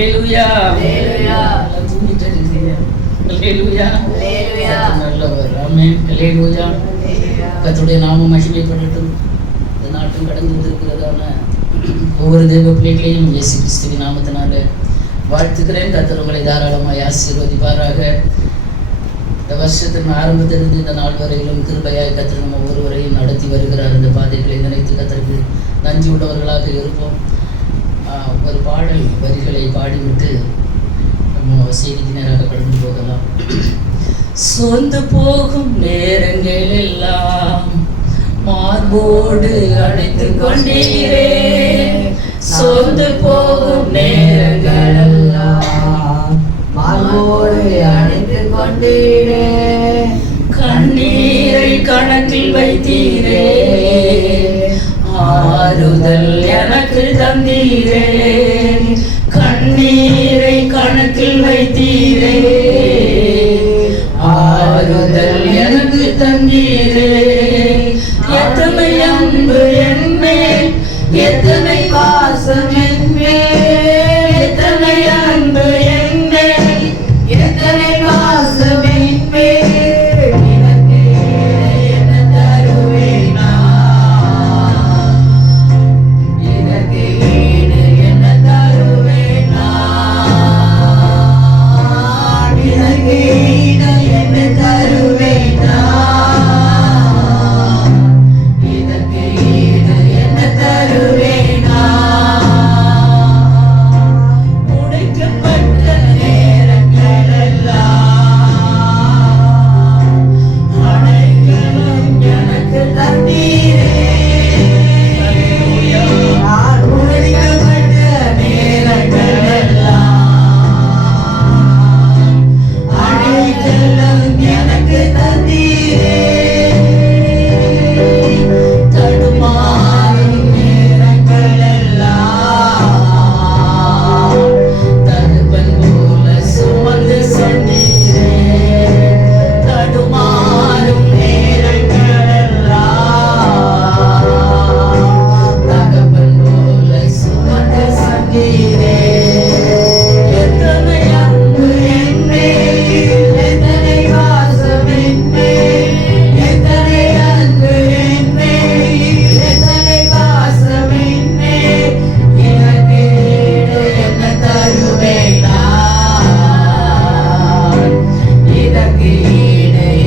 அல்லேலூயா அல்லேலூயா. தூங்கிட்டு இருக்கீங்க. அல்லேலூயா அல்லேலூயா. நல்லவர். ஆமென். அல்லேலூயா. கர்த்தருடைய நாமம் மகிமைப்படட்டும். இந்த நாட்டும் கடந்து வந்திருக்கிறதான ஒவ்வொரு தேவ பிள்ளைகளையும் இயேசு கிறிஸ்துவின் நாமத்தினால வாழ்த்துக்கிறேன். கர்த்தர் உங்களை தாராளமாய் ஆசீர்வதிப்பாராக. இந்த வருஷத்தின் ஆரம்பத்திலிருந்து இந்த நாள் வரையிலும் கிருபையாய் கர்த்தர் நம்ம ஒவ்வொருவரையும் நடத்தி வருகிறார். இந்த பாதைகளை நினைத்து கர்த்தருக்கு நன்றி உள்ளவர்களாக இருப்போம். ஒரு பாடல் வரிகளை பாடிவிட்டு நம்ம செய்திக்கு நேராக கடந்து போகலாம். சொந்து போகும் நேரங்கள் எல்லாம் மார்போடு அழைத்து கொண்டீரே, சொந்து போகும் நேரங்கள் எல்லாம் மார்போடு அழைத்து கொண்டீரே, கண்ணீரை கணக்கில் வைத்தீரே, ஆறுதல் எனக்கு தந்தீரே, கண்ணீரை கணக்கில் வைத்தீரே, ஆறுதல் எனக்கு தந்தீரே. எத்தனை அன்பு என்மேல், எத்தனை பாசம் என்மேல், எத்தனை அன்பு என்மேல், எத்தனை பாசம் என்மேல், எனக்கு என்ன தருவேன் நான், எனக்கு என்ன தருவேன் நான், எனக்கு என்ன தருவேன் நான், இதற்கு என்ன தருவேன் நான். உடைக்கப்பட்ட நேரங்கள் எல்லாம் அடைக்கலம் எனக்கு தந்தீரே, நான் உடைக்கப்பட்ட நேரங்கள் எல்லாம் அடைக்கலம் எனக்கு தந்தீரே, தடுமாறும் நேரங்கள் எல்லாம் தடுப்பன் போல சுமந்து சென்றீரே, தடுமாறும் நேரங்கள் எல்லாம் தகப்பன் போல சுமந்து சென்றீரே. எத்தனை அன்பு என்மேல், எத்தனை பாசம் என்மேல், எத்தனை அன்பு என்மேல், எத்தனை பாசம் என்மேல், எனக்கு என்ன தருவேன் நான், இதற்கு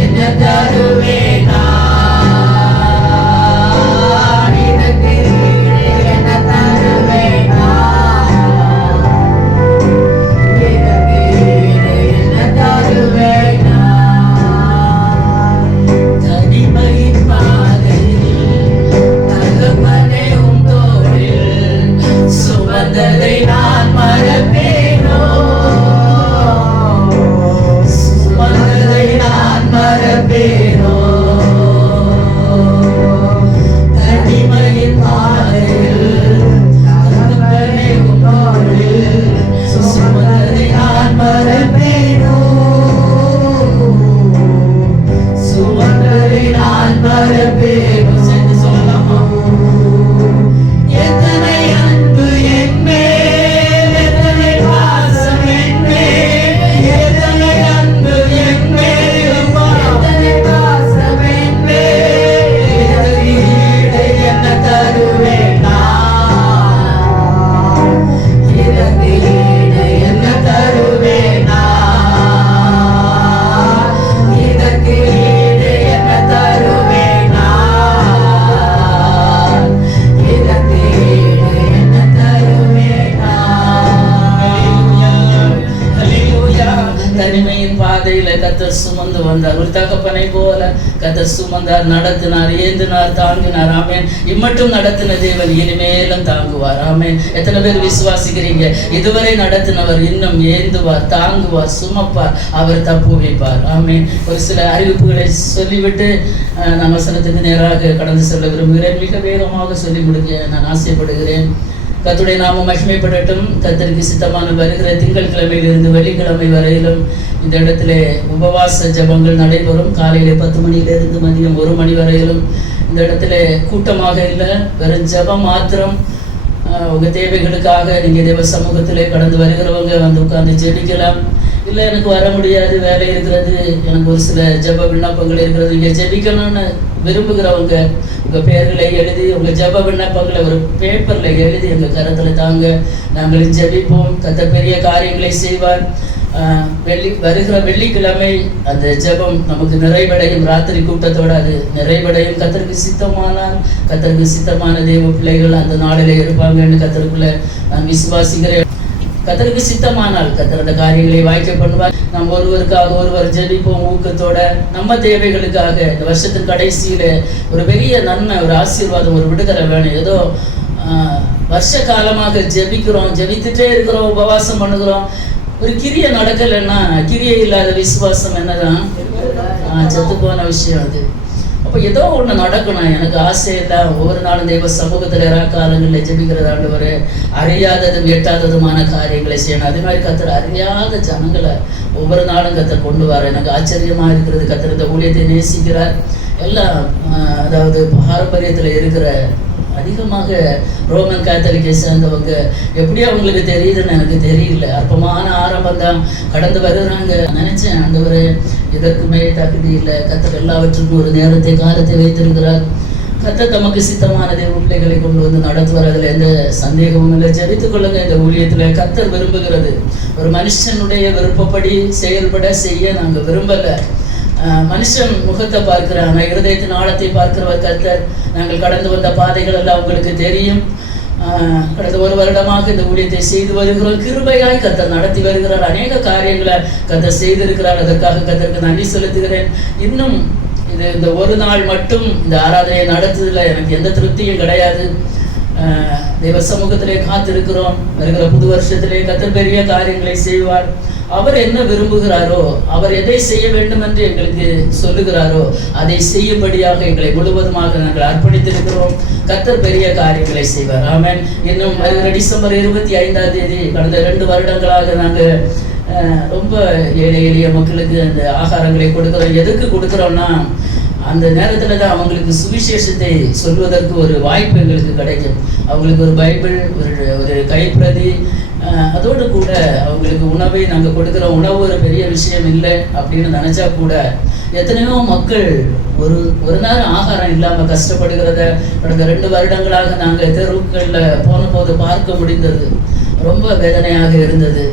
என்ன தருவேன் நான், இதற்கு என்ன தருவேன் நான், இதற்கு என்ன தருவேன் நான். தனிமையின் பாதையில் தகப்பனே உம் தோளில் சுமந்ததை நான் மறப்பேனோ, சுமந்ததை நான் மறப்பேனோ, தனிமையின் பாதையில் தகப்பனே உம் தோளில் சுமந்ததை நான் மறப்பேனோ, சுமந்ததை நான் மறப்பேனோ. சேர்ந்து சொல்லலாமா? எத்தனை அன்பு என்மேல், எத்தனை பாசம் என்மேல், எத்தனை அன்பு என்மேல், எத்தனை பாசம் என்மேல், இதற்கு என்ன தருவேன் நான், இதற்கு என்ன தருவேன் நான், இதற்கு என்ன தருவேன் நான், இதற்கு என்ன தருவேன் நான். அல்லேலூயா. தனிமையின் பாதையில கர்த்தர் சுமந்து வந்தார். ஒரு தகப்பனை போல கர்த்தர் சுமந்தார், நடத்தினார், ஏந்தினார், தாங்கினார். ஆமென். இம்மட்டும் நடத்தின தேவன் இனிமேலும் தாங்குவார். ஆமென். எத்தனை பேர் விசுவாசிக்கிறீங்க? இதுவரை நடத்தினவர் இன்னும் ஏந்துவார், தாங்குவார், சுமப்பார், அவர் தப்புவிப்பார். ஆமென். ஒரு சில அறிவிப்புகளை சொல்லிவிட்டு நான் வசனத்துக்கு நேராக கடந்து செல்ல விரும்புகிறேன். மிக வேகமாக சொல்லி முடிக்க நான் ஆசைப்படுகிறேன். கர்த்தருடைய நாமம் மகிமைப்படட்டும். கர்த்தருக்கு சித்தமான வருகிற திங்கட்கிழமையிலிருந்து வெள்ளிக்கிழமை வரையிலும் இந்த இடத்திலே உபவாச ஜெபங்கள் நடைபெறும். காலையில 10 மணியிலிருந்து மதியம் 1 மணி வரையிலும் இந்த இடத்துல கூட்டமாக இல்லை, வெறும் ஜெபம் மாத்திரம். உங்கள் தேவைகளுக்காக நீங்கள் தேவ சமூகத்திலே கடந்து வருகிறவங்க வந்து உட்கார்ந்து ஜெபிக்கலாம். இல்லை எனக்கு வர முடியாது, வேலை இருக்கிறது, எனக்கு ஒரு சில ஜெப விண்ணப்பங்கள் இருக்கிறது, இங்கே ஜெபிக்கணும்னு விரும்புகிறவங்க உங்கள் பெயர்களை எழுதி உங்கள் ஜெப விண்ணப்பங்களை ஒரு பேப்பரில் எழுதி எங்கள் கரத்தில் தாங்க. நாங்கள் ஜெபிப்போம். கர்த்தர் பெரிய காரியங்களை செய்வார். வருகிற வெள்ளிக்கிழமை அந்த ஜெபம் நமக்கு நிறைவடையும். ராத்திரி கூட்டத்தோடு அது நிறைவடையும். கர்த்தருக்கு சித்தமானால் கர்த்தருக்கு சித்தமான தேவ பிள்ளைகள் அந்த நாளில் இருப்பாங்கன்னு கர்த்தருக்குள்ள நான் விசுவாசிக்கிறேன். கர்த்தருக்கு சித்தமானால் கர்த்தர் அந்த காரியங்களை வாய்க்க பண்ணுவார். நாம் ஒருவருக்காக ஒருவர் ஜெபிப்போம் ஊக்கத்தோட. நம்ம தேவைகளுக்காக இந்த வருஷத்தின் கடைசியில ஒரு பெரிய நன்மை, ஒரு ஆசீர்வாதம், ஒரு விடுதலை வேணும். ஏதோ வருஷ காலமாக ஜெபிக்கிறோம், ஜெபித்துட்டே இருக்கிறோம், உபவாசம் பண்ணுகிறோம், ஒரு கிரியை நடக்கலைன்னா கிரியை இல்லாத விசுவாசம் என்னதான் செத்து போன விஷயம் அது. அப்போ ஏதோ ஒன்று நடக்கணும். எனக்கு ஆசை இல்லை ஒவ்வொரு நாளும் தெய்வ சமூகத்தில் காலங்களில் ஜெபிக்கிறது ஆண்டவர், அறியாததும் எட்டாததுமான காரியங்களை செய்யணும். அதே மாதிரி கர்த்தர் அறியாத ஜனங்களை ஒவ்வொரு நாளும் கர்த்தர் கொண்டு வர எனக்கு ஆச்சரியமா இருக்கிறது. கர்த்தர் இந்த ஊழியத்தை நேசிக்கிறார். எல்லாம் அதாவது பாரம்பரியத்தில் இருக்கிற அதிகமாக ரோமன் கேத்தலிக்கை சேர்ந்தவங்க எப்படி அவங்களுக்கு தெரியுதுன்னு எனக்கு தெரியல. அற்பமான ஆரம்பம் தான் கடந்து வருகிறாங்க. நினைச்சேன் ஆண்டவரே இதற்குமே தகுதி இல்லை. கர்த்தர் எல்லாவற்றுக்கும் ஒரு நேரத்தை காலத்தை வைத்திருக்கிறார். கர்த்தர் தமக்கு சித்தமான தேவ பிள்ளைகளை கொண்டு வந்து நடத்துவார். அதில் எந்த சந்தேகமும் இல்லை. ஜெபித்துக் கொள்ளுங்க. இந்த ஊழியத்தில் கர்த்தர் விரும்புகிறது ஒரு மனுஷனுடைய விருப்பப்படி செயல்பட செய்ய நாங்கள் விரும்பலை. மனுஷன் முகத்தை பார்க்கிறான், ஆனால் இருதயத்தின் ஆழத்தை பார்க்கிறவர் கர்த்தர். நாங்கள் கடந்து வந்த பாதைகள் எல்லாம் உங்களுக்கு தெரியும். கடந்த ஒரு வருடமாக இந்த ஊழியத்தை செய்து வருகிறோம். கிருபையாய் கர்த்தர் நடத்தி வருகிறார். அநேக காரியங்களை கர்த்தர் செய்திருக்கிறார். அதற்காக கர்த்தருக்கு நன்றி செலுத்துகிறேன். இன்னும் இந்த ஒரு நாள் மட்டும் இந்த ஆராதனையை நடத்துவதில் எனக்கு எந்த திருப்தியும் கிடையாது. தேவ சமூகத்திலே காத்திருக்கிறோம். வருகிற புது வருஷத்திலே கர்த்தர் பெரிய காரியங்களை செய்வார். அவர் என்ன விரும்புகிறாரோ, அவர் எதை செய்ய வேண்டும் என்று எங்களுக்கு சொல்லுகிறாரோ அதை செய்யும்படியாக எங்களை முழுவதுமாக நாங்கள் அர்ப்பணித்திருக்கிறோம். கர்த்தர் பெரிய காரியங்களை செய்வார். ஆமென். இன்னும் வருகிற டிசம்பர் 25 கடந்த 2 வருடங்களாக நாங்கள் ரொம்ப ஏழை எளிய மக்களுக்கு அந்த ஆகாரங்களை கொடுக்குறோம். எதுக்கு கொடுக்குறோம்னா அந்த நேரத்தில் தான் அவங்களுக்கு சுவிசேஷத்தை சொல்வதற்கு ஒரு வாய்ப்பு எங்களுக்கு கிடைக்கும். அவங்களுக்கு ஒரு பைபிள், ஒரு கைப்பிரதி, அதோடு கூட அவங்களுக்கு உணவை நாங்கள் கொடுக்குற உணவு ஒரு பெரிய விஷயம் இல்லை அப்படின்னு நினச்சா கூட எத்தனையோ மக்கள் ஒரு நேரம் ஆகாரம் இல்லாமல் கஷ்டப்படுகிறத கடந்த 2 வருடங்களாக நாங்கள் தெருவுகளில் போன போது பார்க்க முடிந்தது. ரொம்ப வேதனையாக இருந்தது.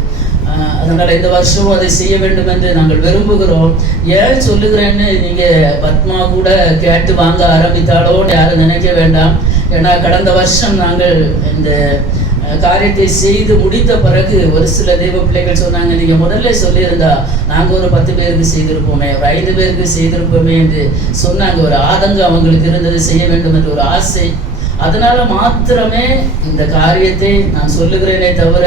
அதனால் இந்த வருஷமும் அதை செய்ய வேண்டும் என்று நாங்கள் விரும்புகிறோம். ஏன் சொல்லுகிறேன்னு நீங்கள் பத்மா கூட கேட்டு வாங்க ஆரம்பித்தாலோன்னு யாரும் நினைக்க வேண்டாம். ஏன்னா கடந்த வருஷம் நாங்கள் இந்த காரியத்தை செய்து முடித்த பிறகு ஒரு சில தெய்வ பிள்ளைகள் சொன்னாங்க, நீங்கள் முதல்ல சொல்லியிருந்தா நாங்கள் ஒரு 10 பேருக்கு செய்திருப்போமே, ஒரு 5 பேருக்கு செய்திருப்போமே என்று சொன்னாங்க. ஒரு ஆதங்கம் அவங்களுக்கு இருந்தது, செய்ய வேண்டும் என்று ஒரு ஆசை. அதனால மாத்திரமே இந்த காரியத்தை நான் சொல்லுகிறேனே தவிர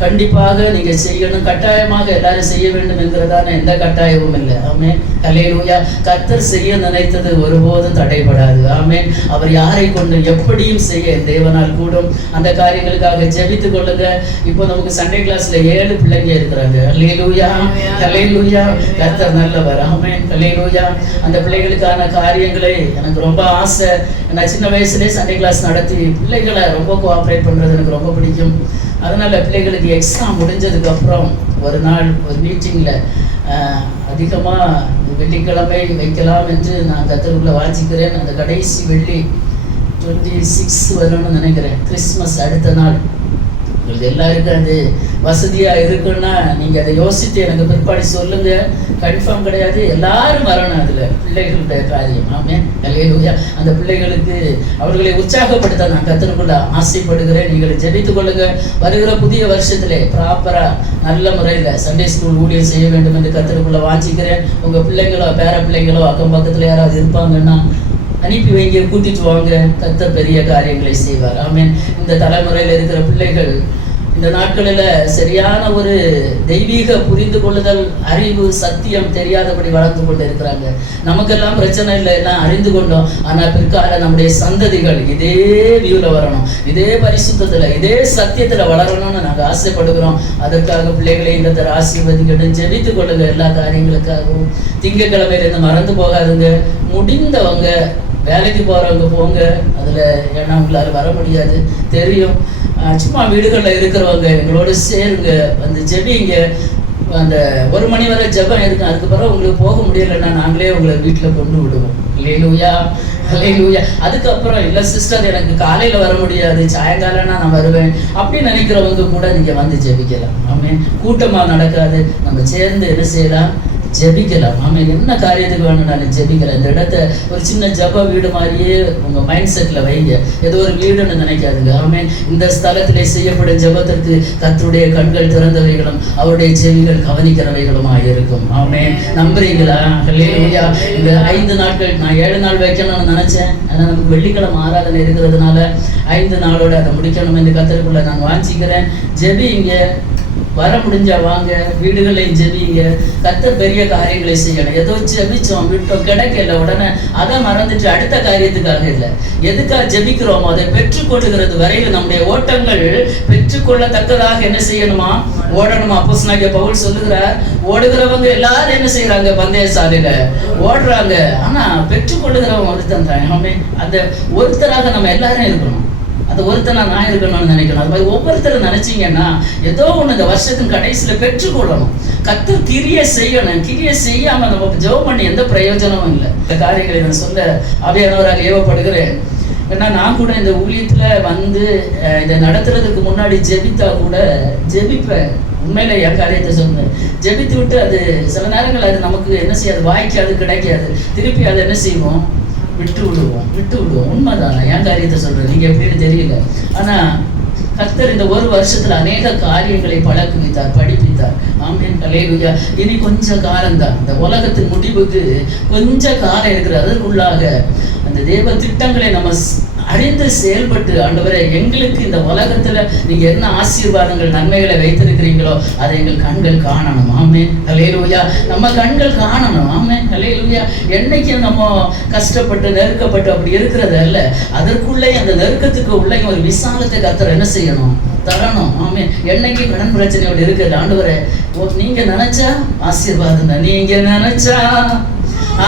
கண்டிப்பாக நீங்க செய்யணும், கட்டாயமாக எல்லாரும் செய்ய வேண்டும் என்கிறதான எந்த கட்டாயமும் இல்லை. ஆமென். அல்லேலூயா. கர்த்தர் செய்ய நினைத்தது ஒருபோதும் தடைபடாது. ஆமென். அவர் யாரை கொண்டு எப்படியும் செய்ய தேவனால் கூடும். அந்த காரியங்களுக்காக ஜெபித்துக் கொள்ளுங்க. இப்போ நமக்கு சண்டே கிளாஸ்ல 7 பிள்ளைங்க இருக்கிறாங்க. அல்லேலூயா, அல்லேலூயா. கர்த்தர் நல்லவர். ஆமென். அல்லேலூயா. அந்த பிள்ளைகளுக்கான காரியங்களை எனக்கு ரொம்ப ஆசை. நான் சின்ன வயசுலேயே சண்டே கிளாஸ் நடத்தி பிள்ளைகளை ரொம்ப கோஆப்ரேட் பண்ணுறது எனக்கு ரொம்ப பிடிக்கும். அதனால் பிள்ளைகளுக்கு எக்ஸாம் முடிஞ்சதுக்கப்புறம் ஒரு நாள் ஒரு மீட்டிங்கில் அதிகமாக வெள்ளிக்கிழமை வைக்கலாம் என்று நான் கர்த்தருக்குள்ள வாஞ்சிக்கிறேன். அந்த கடைசி வெள்ளி 26 வரணும்னு நினைக்கிறேன். கிறிஸ்மஸ் அடுத்த நாள். உங்களுக்கு எல்லாருக்கும் அது வசதியாக இருக்குன்னா நீங்கள் அதை யோசித்து எனக்கு பிற்பாடு சொல்லுங்கள். கன்ஃபார்ம் கிடையாது, எல்லாரும் வரணும். அதில் பிள்ளைகளுடைய காரியம். ஆமென். அல்லேலூயா. அந்த பிள்ளைகளுக்கு அவர்களை உற்சாகப்படுத்த நான் கர்த்தருக்குள்ள ஆசைப்படுகிறேன். நீங்கள் ஜெபித்துக் கொள்ளுங்க. வருகிற புதிய வருஷத்திலே ப்ராப்பராக நல்ல முறையில் சண்டே ஸ்கூல் ஊழியம் செய்ய வேண்டும் என்று கர்த்தருக்குள்ள வாஞ்சிக்கிறேன். உங்கள் பிள்ளைங்களோ பேர பிள்ளைங்களோ அக்கம் பக்கத்தில் யாராவது இருப்பாங்கன்னா அனுப்பி வைங்க, கூட்டிட்டு வாங்க. கர்த்தர் பெரிய காரியங்களை செய்வார். ஆமென். இந்த தலைமுறையில் இருக்கிற பிள்ளைகள் இந்த நாட்களில் சரியான ஒரு தெய்வீக புரிந்து கொள்ளுதல், அறிவு, சத்தியம் தெரியாதபடி வளர்ந்து கொண்டு இருக்கிறாங்க. நமக்கெல்லாம் பிரச்சனை இல்லை, எல்லாம் அறிந்து கொண்டோம். ஆனால் பிற்கால நம்முடைய சந்ததிகள் இதே வியூவில் வரணும், இதே பரிசுத்தத்தில், இதே சத்தியத்தில் வளரணும்னு நாங்கள் ஆசைப்படுகிறோம். அதற்காக பிள்ளைகளை இந்த தர ஆசீர்வதிக்கட்டும். ஜெபித்துக் கொள்ளுங்க எல்லா காரியங்களுக்காகவும். திங்கட்கிழமையிலேருந்து மறந்து போகாதுங்க. முடிந்தவங்க வேலைக்கு போகிறவங்க போங்க, அதில் ஏன்னா உங்களால் வர முடியாது தெரியும். சும்மா வீடுகளில் இருக்கிறவங்க எங்களோட சேருங்க, வந்து ஜெபிங்க. அந்த 1 மணி வரை ஜெபம் இருக்கும். அதுக்கப்புறம் உங்களுக்கு போக முடியலைன்னா நாங்களே உங்களை வீட்டில் கொண்டு விடுவோம். அல்லேலூயா, அல்லேலூயா. அதுக்கப்புறம் இல்லை சிஸ்டர் எனக்கு காலையில் வர முடியாது, சாயங்காலம்னா நான் வருவேன் அப்படின்னு நினைக்கிறவங்க கூட நீங்கள் வந்து ஜெபிக்கலாம். ஆமென். கூட்டமாக நடக்காது, நம்ம சேர்ந்து என்ன செய்யலாம், ஜெபிக்கலாம். ஆமென். என்ன காரியத்துக்கு வேணும்னாலும் ஜெபிக்கலாம். இந்த இடத்த ஒரு சின்ன ஜப வீடு மாதிரியே உங்கள் மைண்ட் செட்டில் வைங்க. ஏதோ ஒரு வீடுன்னு நினைக்காதுங்க. ஆமென். இந்த ஸ்தலத்திலே செய்யப்படும் ஜெபத்திற்கு கர்த்தருடைய கண்கள் திறந்தவைகளும் அவருடைய செவிகள் கவனிக்கிறவைகளுமா இருக்கும். ஆமென். நம்புறீங்களா? அல்லேலூயா. இந்த 5 நாட்கள் நான் 7 நாள் வைக்கணும்னு நினைச்சேன். ஆனால் நமக்கு வெள்ளிக்கிழமை ஆராதனை இருக்கிறதுனால 5 நாளோட அதை முடிக்கணும் என்று கர்த்தருக்குள்ள நான் வாஞ்சிக்கிறேன். ஜெபிங்க, வர முடிஞ்சா வாங்க, வீடுகளையும் ஜெபிங்க. கர்த்தர் பெரிய காரியங்களை செய்யணும். ஏதோ ஜெபிச்சோம் விட்டோம் கிடைக்கல உடனே அதை மறந்துட்டு அடுத்த காரியத்துக்காக இல்லை, எதுக்காக ஜெபிக்கிறோமோ அதை பெற்றுக்கொள்ளுகிறது வரையில் நம்முடைய ஓட்டங்கள் பெற்றுக்கொள்ளத்தக்கதாக என்ன செய்யணுமா, ஓடணுமா. அப்போஸ்தலனாகிய பவுல் சொல்லுகிறார், ஓடுகிறவங்க எல்லாரும் என்ன செய்யறாங்க, பந்தய சாலையில ஓடுறாங்க, ஆனா பெற்றுக்கொள்ளுகிறவங்க ஒருத்தன் தான். அந்த ஒருத்தராக நம்ம எல்லாரும் இருக்கணும். அது ஒருத்தனா நான் இருக்கணும்னு நினைக்கணும். அது மாதிரி ஒவ்வொருத்தரும் நினைச்சீங்கன்னா ஏதோ ஒன்று இந்த வருஷத்தின் கடைசியில் பெற்றுக்கொள்ளணும். கர்த்தர் கிரியை செய்யணும். கிரியை செய்யாம நம்ம ஜெபம் பண்ணி எந்த பிரயோஜனமும் இல்லை. இந்த காரியங்களை நான் சொல்ல ஆவியானவராக ஏவப்படுகிறேன். ஏன்னா நான் கூட இந்த ஊழியத்துல வந்து இதை நடத்துறதுக்கு முன்னாடி ஜெபித்தா கூட ஜெபிப்பேன். உண்மையில என் காரியத்தை சொன்னேன். ஜெபித்து விட்டு அது சில நேரங்கள் அது நமக்கு என்ன செய்யாது, வாய்க்காது, கிடைக்காது. திருப்பி அதை என்ன செய்வோம், விட்டு விடுவோம். உண்மைதானே? என் காரியத்தை சொல்றேன், நீங்க எப்படின்னு தெரியல. ஆனா கர்த்தர் இந்த 1 வருஷத்துல அநேக காரியங்களை பழக்குவித்தார், படிப்பித்தார். ஆமென். அல்லேலூயா. இனி கொஞ்ச காலம் தான், இந்த உலகத்தின் முடிவுக்கு கொஞ்ச காலம் இருக்கிற. அதற்குள்ளாக அந்த தேவ திட்டங்களை நம்ம அறிந்து செயல்பட்டு, ஆண்டவரே எங்களுக்கு இந்த உலகத்துல நீங்க என்ன ஆசீர்வாதங்கள் நன்மைகளை வைத்திருக்கிறீங்களோ அதை எங்கள் கண்கள் காணணும். ஆமென். அல்லேலூயா. நம்ம கண்கள் காணணும். ஆமென். அல்லேலூயா. என்னைக்கு நம்ம கஷ்டப்பட்டு நெருக்கப்பட்டு அப்படி இருக்கிறது அல்ல, அதற்குள்ளே அந்த நெருக்கத்துக்கு உள்ளே ஒரு விசாலத்தை கர்த்தர் என்ன செய்யணும், தரணும். ஆமென். என்னைக்கு கடன் பிரச்சனையோட இருக்கிறது, ஆண்டவரே நீங்க நினைச்சா ஆசீர்வாதம் தான், நீங்க நினைச்சா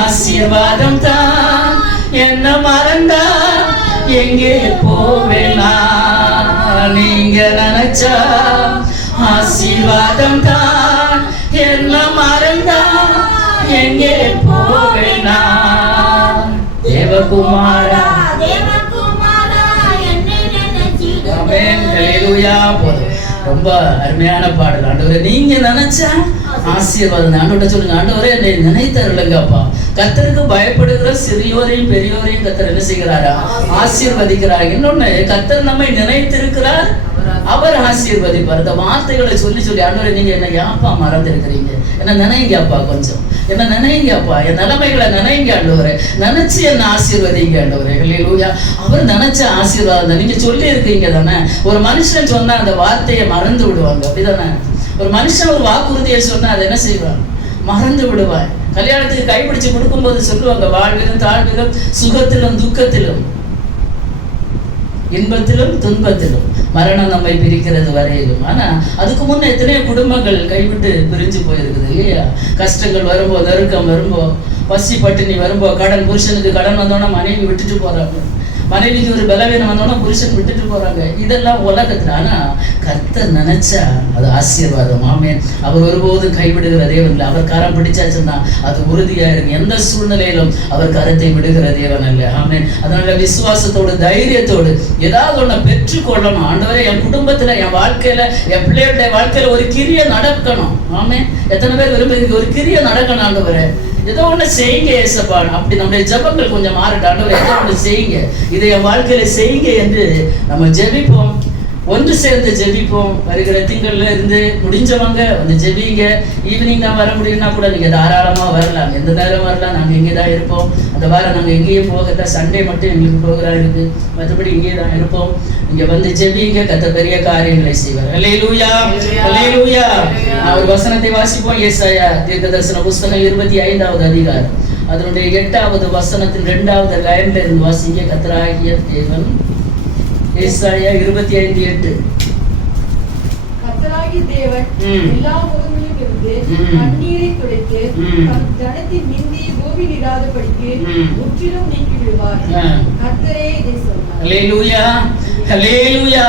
ஆசீர்வாதம் தான், என்ன மறந்தா எங்கே போவேலாம், நீங்க நினைச்சா ஆசீர்வாதம் தான், என்ன மறந்தா எங்கே போவேலாம். தேவகுமாரா போதும். ரொம்ப அருமையான பாடல். ஆண்டவரே நீங்க நினைச்சா ஆசீர்வாதம். ஆண்டவரை சொல்லுங்க, ஆண்டவரே என்னை நினைத்தருளுங்கப்பா. கர்த்தருக்கு பயப்படுகிற சிறியோரையும் பெரியோரையும் கர்த்தர் என்ன செய்கிறாரா, ஆசீர்வதிக்கிறார். இன்னொன்னு, கர்த்தர் நம்மை நினைத்திருக்கிறார், அவர் ஆசீர்வதிப்பார். இந்த வார்த்தைகளை சொல்லி ஆண்டவரே நீங்க என்ன ஏப்பா மறந்துருக்கிறீங்க, என்ன நினைங்கப்பா, கொஞ்சம் என்ன நினைங்கப்பா, என் நிலைமைகளை நினைங்க ஆண்டவரே, நினைச்சு என்ன ஆசீர்வதிங்க ஆண்டவரே. அல்லேலூயா. அவர் நினைச்ச ஆசீர்வாதம் நீங்க சொல்லி இருக்கீங்க தானே. ஒரு மனுஷன் சொன்னா அந்த வார்த்தையை மறந்து விடுவாங்க, அப்படிதானே? ஒரு மனுஷன் ஒரு வாக்குறுதியை சொன்னா அதை என்ன செய்வான், மறந்து விடுவான். கல்யாணத்துக்கு கைப்பிடிச்சு கொடுக்கும்போது சொல்லுவாங்க, வாழ்விலும் தாழ்விலும் சுகத்திலும் துக்கத்திலும் இன்பத்திலும் துன்பத்திலும் மரணம் நம்மை பிரிக்கிறது வரையிலும். ஆனா அதுக்கு முன்ன எத்தனையோ குடும்பங்கள் கைவிட்டு பிரிஞ்சு போயிருக்குது இல்லையா? கஷ்டங்கள் வரும்போ, நெருக்கம் வரும்போ, பசி பட்டினி வரும்போ, கடன், புருஷனுக்கு கடன் வந்தோன்னா மனைவி விட்டுட்டு போறாங்க, மனைவிக்கு ஒரு பலவீனம் வந்தோன்னா புருஷன் விட்டுட்டு போறாங்க. இதெல்லாம் உலகத்துல. ஆனா கர்த்தர் நினைச்சா அது ஆசீர்வாதம். ஆமென். அவர் ஒருபோதும் கைவிடுகிற தேவன் இல்லை. அவர் கரம் பிடிச்சாச்சுன்னா அது உறுதியா இருக்கு. எந்த சூழ்நிலையிலும் அவர் கரத்தை விடுகிற தேவன் இல்லை. ஆமென். அதனால விசுவாசத்தோடு தைரியத்தோடு ஏதாவது ஒண்ணு பெற்றுக்கொள்ளணும். ஆண்டவரே என் குடும்பத்துல, என் வாழ்க்கையில, என் பிள்ளைகளுடைய வாழ்க்கையில ஒரு கிரியை நடக்கணும். ஆமென். எத்தனை பேர் விரும்புறீங்க ஒரு கிரியை நடக்கணும்? ஆண்டவரே ஏதோ ஒண்ணு செய்யுங்க ஏசப்பா. அப்படி நம்முடைய ஜெபங்கள் கொஞ்சம் மாறட்டும். ஏதோ ஒண்ணு செய்யுங்க, இதை என் வாழ்க்கையில செய்யுங்க என்று நம்ம ஜெபிப்போம். ஒன்று சேர்ந்து ஜெபிப்போம். வருகிற திங்கள்ல இருந்து முடிஞ்சவங்க வந்து ஜெபிங்க. ஈவினிங் தான் வர முடியும்னா கூட நீங்க தாராளமா வரலாம், எந்த நேரம் வரலாம். நாங்க இங்கே தான் இருப்போம். அந்த வாரம் நாங்க எங்கேயும் போகத்தான், சண்டே மட்டும் எங்களுக்கு ப்ரோக்ராம் இருக்கு, மற்றபடி இங்கே தான் இருப்போம். இங்க வந்து ஜெபிங்க, கர்த்தர் பெரிய காரியங்களை செய்வார். அல்லேலூயா, அல்லேலூயா. ஒரு வசனத்தை வாசிப்போம். ஏசாயா தீர்க்கதரிசன புஸ்தகம் 25வது அதிகாரம் அதனுடைய 8வது வசனத்தின் 2வது லைன்ல இருந்து வாசிங்க. கர்த்தராகிய தேவன், ஏசாயா 25:8. கர்த்தராகிய தேவன் எல்லா பூமியிலும் செய்து கண்ணீரை துடைத்து தம் ஜனத்தின் நிந்தையை பூமியில் இராதபடிக்கு முற்றிலும் நீக்கி விடுவார். கர்த்தரே இதை சொன்னார். அல்லேலூயா, அல்லேலூயா.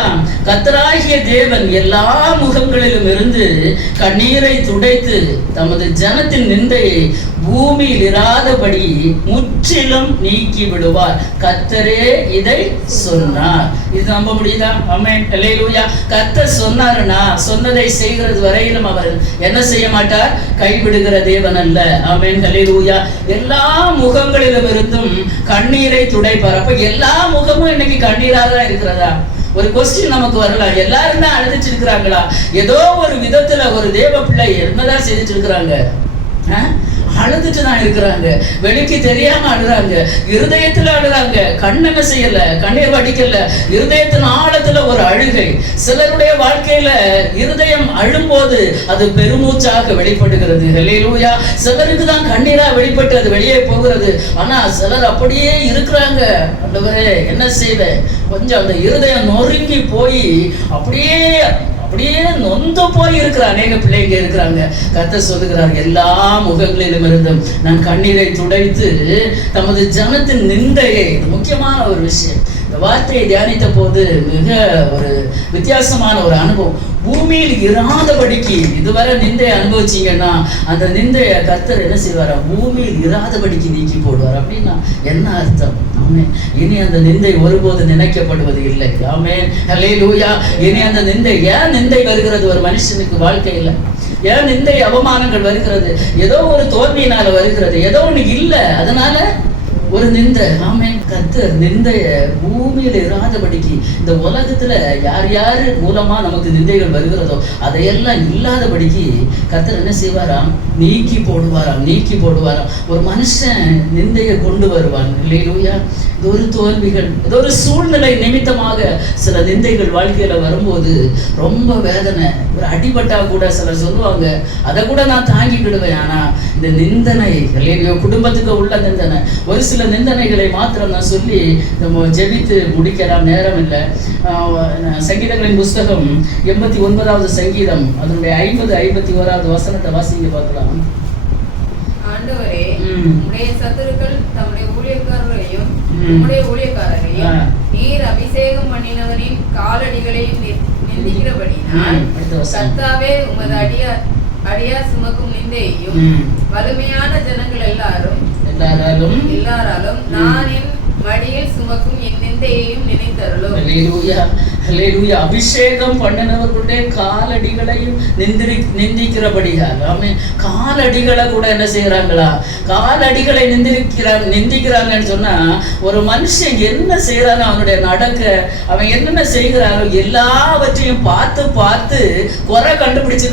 கர்த்தராகிய தேவன் எல்லா முகங்களிலும் இருந்து கண்ணீரை துடைத்து தமது ஜனத்தின் நிந்தையை பூமியில் இராதபடி முற்றிலும் நீக்கி விடுவார். கர்த்தரே இதை சொன்னார். இது நம்ப முடியுதா? ஆமென், அல்லேலூயா. கர்த்தர் சொன்னாருன்னா சொன்னதை செய்கிறது வரையிலும் அவர் என்ன செய்ய மாட்டார்? கைவிடுகிற தேவன் அல்ல. ஆமென், அல்லேலூயா. எல்லா முகங்களிலும் இருந்தும் கண்ணீரை துடைப்பார். அப்ப எல்லா முகமும் இன்னைக்கு கண்ணீராக தான் இருக்கிறதா? ஒரு கொஸ்டின் நமக்கு வரலாம். எல்லாரும் தான் அழுதுட்டு இருக்கிறாங்களா? ஏதோ ஒரு விதத்துல ஒரு தேவ பிள்ளை என்னதான் செய்துட்டு இருக்கிறாங்க? அழுதுட்டு தான் இருக்கிறாங்க. வெளிக்கு தெரியாம அழுறாங்க, இருதயத்துல அழுறாங்க. கண்ணென்ன செய்யல, கண்ணீர் வடிக்கல. இருதயத்தின் ஆழத்துல ஒரு அழுகை. சிலருடைய வாழ்க்கையில இருதயம் அழும்போது அது பெருமூச்சாக வெளிப்படுகிறது. அல்லேலூயா. சிலருக்கு தான் கண்ணீரா வெளிப்பட்டு அது வெளியே போகிறது. ஆனா சிலர் அப்படியே இருக்கிறாங்க. ஆண்டவரே என்ன செய்வேன்? கொஞ்சம் அந்த இருதயம் நொறுங்கி போய் அப்படியே நொந்து போய் இருக்கிற அநேக பிள்ளைங்க இருக்கிறாங்க. கர்த்தர் சொல்லுகிறார், எல்லா முகங்களிலும் இருந்தும் நான் கண்ணீரை துடைத்து தமது ஜனத்தின் நிந்தையை. முக்கியமான ஒரு விஷயம். இந்த வார்த்தையை தியானித்த போது மிக ஒரு வித்தியாசமான ஒரு அனுபவம். பூமியில் இராதபடிக்கு இதுவரை நிந்தையை அனுபவிச்சீங்கன்னா அந்த நிந்தைய கர்த்தர் என்ன செய்வாரா? பூமியில் இராதபடிக்கு நீக்கி போடுவார். அப்படின்னா என்ன அர்த்தம்? ஆமென். இனி அந்த நிந்தை ஒருபோது நினைக்கப்படுவது இல்லை. ஆமென், அல்லேலூயா. இனி அந்த நிந்தை, ஏன் நிந்தை வருகிறது ஒரு மனுஷனுக்கு வாழ்க்கையில? ஏன் நிந்தை அவமானங்கள் வருகிறது? ஏதோ ஒரு தோல்வியினால வருகிறது. ஏதோ ஒண்ணு இல்லை, அதனால ஒரு நிந்தை. ஆமென். கர்த்தர் நிந்தைய பூமியில இராதபடிக்கு, இந்த உலகத்துல யார் யாரு மூலமா நமக்கு நிந்தைகள் வருகிறதோ அதையெல்லாம் இல்லாதபடிக்கு கர்த்தர் என்ன செய்வாராம்? நீக்கி போடுவாராம், நீக்கி போடுவாராம். ஒரு மனுஷன் நிந்தையை கொண்டு வருவான். அல்லேலூயா. இது ஒரு தோல்விகள், இது ஒரு சூழ்நிலை நிமித்தமாக சில நிந்தைகள் வாழ்க்கையில வரும்போது ரொம்ப வேதனை. ஒரு அடிபட்டா கூட சிலர் சொல்லுவாங்க, அதை கூட நான் தாங்கிக்கிடுவேன். ஆனா இந்த நிந்தனை, அல்லேலூயா, குடும்பத்துக்கு உள்ள நிந்தனை, ஒரு சில நிந்தனைகளை மாத்திரம் நான் சொல்லி நம்ம ஜெபித்து முடிக்கலாம், நேரம் இல்லை. சங்கீதங்களின் புஸ்தகம் 89வது சங்கீதம் அதனுடைய 50-51வது வசனத்தை வாசிங்க பார்க்கலாம். ஆண்டவரே, உம்முடைய சத்துருக்கள் தம்முடைய ஊழியக்காரரையும் உம்முடைய ஊழியக்காரரையும் நீர் அபிஷேகம் பண்ணினவரின் காலடிகளையும் நிந்திக்கிறபடினால் கர்த்தாவே உமது அடியார் சுமக்கும் நிந்தையையும் வலிமையான ஜனங்கள் எல்லாராலும் நான் என் மடியில் சுமக்கும் என் நிந்தையையும் நினைத்தருளும். அல்லேலூயா, அல்லேலூயா. அபிஷேகம் பண்ணினவர்களுடைய காலடிகளையும் நிந்திக்கிறபடியால். ஆமென். காலடிகளை கூட என்ன செய்யறாங்களா? காலடிகளை நிந்திக்கிறாங்கன்னு சொன்னா ஒரு மனுஷன் என்ன செய்யறானோ அவனுடைய நடக்க, அவன் என்னென்ன செய்கிறானோ எல்லாவற்றையும் பார்த்து பார்த்து குறை கண்டுபிடிச்சு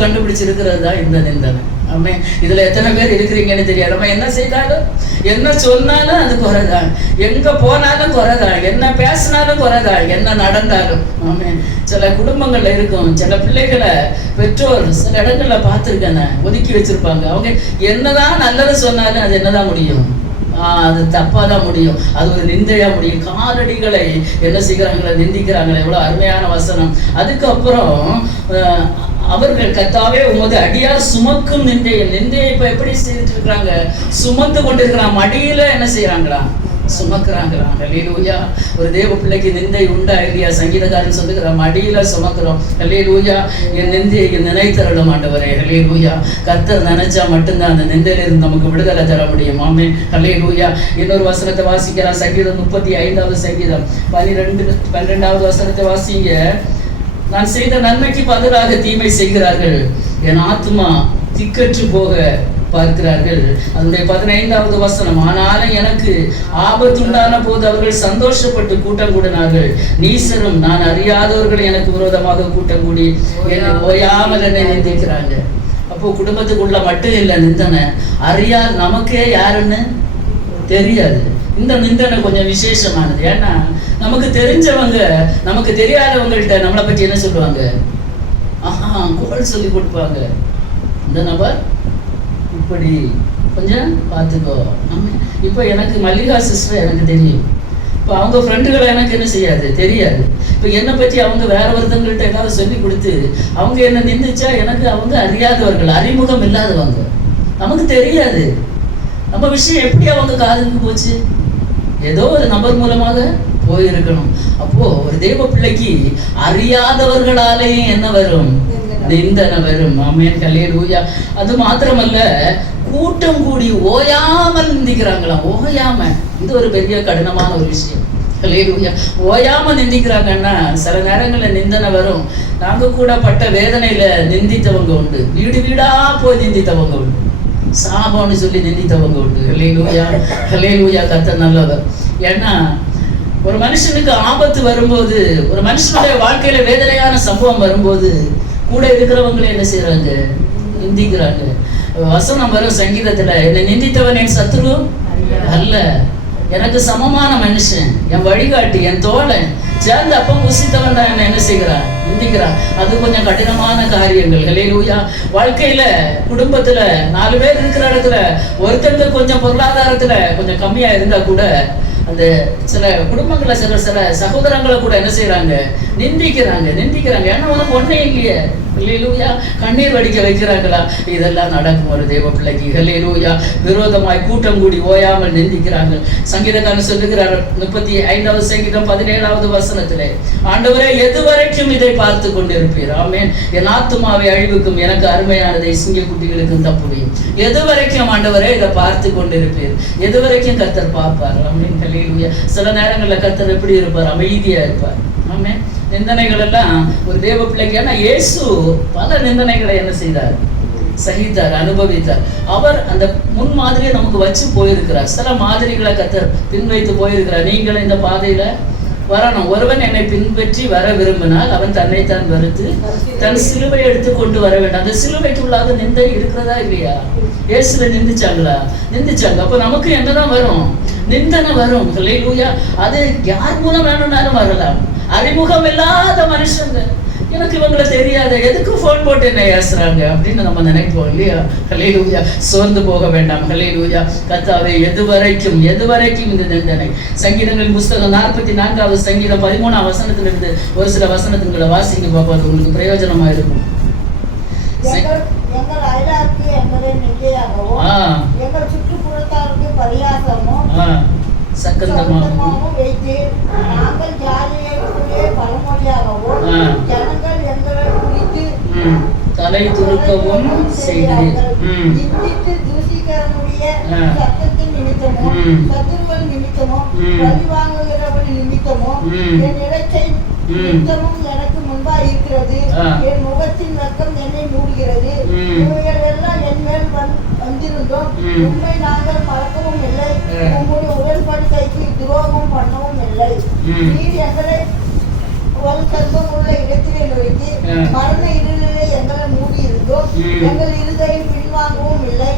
இருக்கிறது தான் இந்த நிந்தனை. ஆமென். இதுல எத்தனை பேர் இருக்கிறீங்கன்னு தெரியாது. நம்ம என்ன செய்தாலும், என்ன சொன்னாலும் அது குறைதான், எங்க போனாலும் குறைதான், என்ன பேசினாலும் குறைதான், என்ன நடந்தாலும். ஆமென். சில குடும்பங்கள்ல இருக்கும், சில பிள்ளைகளை பெற்றோர் சில இடங்கள்ல பார்த்துருக்கேன், ஒதுக்கி வச்சிருப்பாங்க. அவங்க என்னதான் நல்லது சொன்னாலும் அது என்னதான் முடியும்? அது தப்பா தான் முடியும். அது ஒரு நிந்தையா முடியும். காலடிகளை என்ன செய்கிறாங்களே? நிந்திக்கிறாங்களே. எவ்வளவு அருமையான வசனம். அதுக்கப்புறம் அவர்கள் கர்த்தாவே உமது அடியார் சுமக்கும் நிந்தையை இப்ப எப்படி செய்துட்டு இருக்கிறாங்க? சுமந்து கொண்டிருக்கிறான். மடியில என்ன செய்யறாங்களா? சுமக்கிறாங்களாம். அல்லேலூயா. ஒரு தேவ பிள்ளைக்கு நிந்தை உண்டா இல்லையா? சங்கீதக்காரன் சொல்லுகிறான், மடியில சுமக்கிறோம். அல்லேலூயா. என் நிந்தையை நினைத்தருளும் ஆண்டவரே. அல்லேலூயா. கர்த்தர் நினைச்சா மட்டும்தான் அந்த நிந்தையில இருந்து நமக்கு விடுதலை தர முடியும். ஆமென். அல்லேலூயா. இன்னொரு வசனத்தை வாசிக்கிறான். சங்கீதம் 35வது சங்கீதம் 12வது வசனத்தை வாசிங்க. நான் செய்த நன்மைக்கு பதிலாக தீமை செய்கிறார்கள், என் ஆத்மா திக்கற்று போக பார்க்கிறார்கள். அதனுடைய 15வது வசனம், ஆனாலும் எனக்கு ஆபத்துண்டான போது அவர்கள் சந்தோஷப்பட்டு கூட்டம் கூடினார்கள். நீசரும் நான் அறியாதவர்கள் எனக்கு விரோதமாக கூட்டம் கூடி என்னை ஓயாமல் என்னை நிந்திக்கிறாங்க. அப்போ குடும்பத்துக்குள்ள மட்டும் இல்லை நிந்தனை, அறியாத நமக்கே யாருன்னு தெரியாது. இந்த நிந்தனை கொஞ்சம் விசேஷமானது. ஏன்னா நமக்கு தெரிஞ்சவங்க நமக்கு தெரியாதவங்கள்ட்ட நம்மளை பற்றி என்ன சொல்லுவாங்க? குரல் சொல்லி கொடுப்பாங்க. இந்த நபர் இப்படி கொஞ்சம் பார்த்துக்கோ. இப்போ எனக்கு மல்லிகா சிஸ்டர் எனக்கு தெரியும். இப்போ அவங்க ஃப்ரெண்டுகளை எனக்கு என்ன செய்யாது, தெரியாது. இப்போ என்னை பற்றி அவங்க வேற ஒருத்தவங்கள்ட்ட ஏதாவது சொல்லி கொடுத்து அவங்க என்ன நிந்திச்சா எனக்கு அவங்க அறியாதவர்கள், அறிமுகம் இல்லாதவங்க, நமக்கு தெரியாது. நம்ம விஷயம் எப்படி அவங்க காதுக்கு போச்சு? ஏதோ ஒரு நபர் மூலமாக போயிருக்கணும். அப்போ ஒரு தேவ பிள்ளைக்கு அறியாதவர்களாலேயும் என்ன வரும்? நிந்தனை வரும். ஆமென், ஹல்லேலூயா. அது மாத்திரமல்ல, கூட்டம் கூடி ஓயாமல் நிந்திக்கிறாங்களாம். ஓயாம, இது ஒரு பெரிய கடினமான ஒரு விஷயம். ஹல்லேலூயா. ஓயாம நிந்திக்கிறாங்கன்னா சில நேரங்களில் நிந்தனை வரும். நாங்க கூட பட்ட வேதனையில நிந்தித்தவங்க உண்டு, வீடு வீடா போய் நிந்தித்தவங்க உண்டு, சாபம்னு சொல்லி நிந்தித்தவங்க உண்டு. ஹல்லேலூயா, ஹல்லேலூயா. கர்த்தர் நல்லவர். ஏன்னா ஒரு மனுஷனுக்கு ஆபத்து வரும்போது, ஒரு மனுஷனுடைய வாழ்க்கையில வேதனையான சம்பவம் வரும்போது கூட இருக்கிறவங்களே என்ன செய்யறாங்க? நிந்திக்கிறாங்க. வசனம் வரும் சங்கீதத்துல, என்னை நிந்தித்தவன் என் சத்துரு அல்ல, எனக்கு சமமான மனுஷன், என் வழிகாட்டி, என் தோழன், சேர்ந்து அப்பம் புசித்தவன் தான் என்ன செய்கிறான்? நிந்திக்கிறான். அது கொஞ்சம் கடினமான காரியங்கள். ஹல்லேலூயா. வாழ்க்கையில குடும்பத்துல 4 பேர் இருக்கிற இடத்துல ஒருத்தங்க கொஞ்சம் பொருளாதாரத்துல கொஞ்சம் கம்மியா இருந்தா கூட அந்த சில குடும்பங்களை சில சகோதரங்களை கூட என்ன செய்யறாங்க? நிந்திக்கிறாங்க. ஏன்னா உனக்கு ஒன்னே இல்லையே. ஹல்லேலூயா. கண்ணீர் வடிக்க வைக்கிறாங்களா? இதெல்லாம் நடக்கும் ஒரு தேவ பிள்ளைக்கு. ஹல்லேலூயா. விரோதமாய் கூட்டம் கூடி ஓயாமல் நிந்திக்கிறாங்க. சங்கீதக்காரன் சொல்லுகிறார் 35வது சங்கீதம் 17வது வசனத்திலே, ஆண்டவரே எதுவரைக்கும் இதை பார்த்து கொண்டிருப்பீர்? ஆமென். என் ஆத்துமாவை அழிவுக்கும் எனக்கு அருமையானதை சிங்கக்குட்டிகளுக்கும் தப்புவியும். எதுவரைக்கும் ஆண்டவரே இதை பார்த்து கொண்டிருப்பீர்? எதுவரைக்கும் கர்த்தர் பார்ப்பார்? ஆமென், ஹல்லேலூயா. சில நேரங்களில் கர்த்தர் எப்படி இருப்பார்? அமைதியா இருப்பார். ஆமென். நிந்தனைகள் எல்லாம் ஒரு தேவ பிள்ளைக்கு, ஏன்னா இயேசு பல நிந்தனைகளை என்ன செய்தார்? சகித்தார், அனுபவித்தார். அவர் அந்த முன் மாதிரியை நமக்கு வச்சு போயிருக்கிறார். சில மாதிரிகளை கர்த்தர் பின்வைத்து போயிருக்கிறார். நீங்கள் இந்த பாதையில வரணும். ஒருவன் என்னை பின்பற்றி வர விரும்பினால் அவன் தன்னைத்தான் வெறுத்து தன் சிலுவை எடுத்து கொண்டு வர வேண்டும். அந்த சிலுவைக்குள்ளாக நிந்தை இருக்கிறதா இல்லையா? இயேசுல நிந்திச்சாங்களா? நிந்திச்சாங்க. அப்ப நமக்கு என்னதான் வரும்? நிந்தனை வரும். ஹல்லேலூயா. அது யார் மூலம் வேணும்னாலும் வரலாம். அறிமுகம் இல்லாத மனுஷங்க, எனக்கு இவங்களை தெரியாத, எதுக்கு போன் போட்டு என்ன ஏசுறாங்க அப்படின்னு நம்ம நினைப்போம் இல்லையா? ஹல்லேலூயா. சோர்ந்து போக வேண்டாம். ஹல்லேலூயா. கர்த்தாவே எதுவரைக்கும் இந்த நிந்தனை. சங்கீதங்களின் புஸ்தகம் 44வது சங்கீதம் 13ஆம் வசனத்திலிருந்து ஒரு சில வசனத்துங்களை வாசிங்க பாப்பா, அது உங்களுக்கு பிரயோஜனமா இருக்கும். எங்கள் அயலாருக்கு எங்களை நிந்தையாகவும் எங்கள் சுற்றுப்புறத்தாருக்கு பரியாசமும் சக்கந்தமாகவும் வைத்து நாங்கள் ஜாதியை பழமொழியாகவும் ஜனங்கள் எங்களை குறித்து தலை துருக்கவும் செய்கிறீர்கள். நிந்தித்து தூசிக்கிறவனுடைய சத்தத்தின் நிமித்தமும் சத்துருவன் நிமித்தமும் பழிவாங்குகிறவன் நிமித்தமும் என் இறைச்சை நிமித்தமும் எனக்கு முன்பா இருக்கிறது. என் முகத்தின் ரத்தம் என்னை மூடுகிறது. இவைகள் எல்லாம் என் மேல் வந்திருந்தோம். உண்மை நாங்கள் மறக்கவும் இல்லை, உங்களுடைய உடன்படிக்கைக்கு துரோகம் பண்ணவும் இல்லை. நீர் எங்களை ஒரு சர்வம் உள்ள இடத்திலே நோக்கி மரண இருளிலே எங்களை மூடி இருந்தோம். எங்கள் இருதயம் பின்வாங்கவும் இல்லை,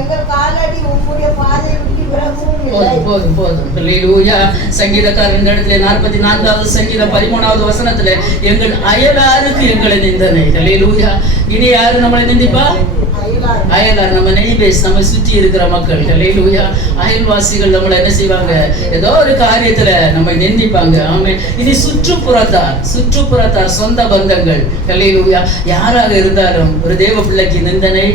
எங்கள் காலடி உங்களுடைய பாதை விட்டு விலகவும் இல்லை. போதும். ஹல்லேலூயா. சங்கீதக்காரர் இந்த இடத்துல 44வது சங்கீதம் 13வது வசனத்துல, எங்கள் அயலாருக்கு எங்களை நிந்தனை. ஹல்லேலூயா. இனி யாரு நம்மளை நிந்திப்பா? அயலார், நம்ம நெய்பேஸ், நம்ம சுற்றி இருக்கிற மக்கள். ஹல்லேலூயா. அயல்வாசிகள் நம்மளை என்ன செய்வாங்க? ஏதோ ஒரு காரியத்துல நம்ம நிந்திப்பாங்க. ஆமென். இனி சுற்றுப்புறத்தார் சொந்த பந்தங்கள். ஹல்லேலூயா. யாராக இருந்தாலும் ஒரு தேவ பிள்ளைக்கு நிந்தனை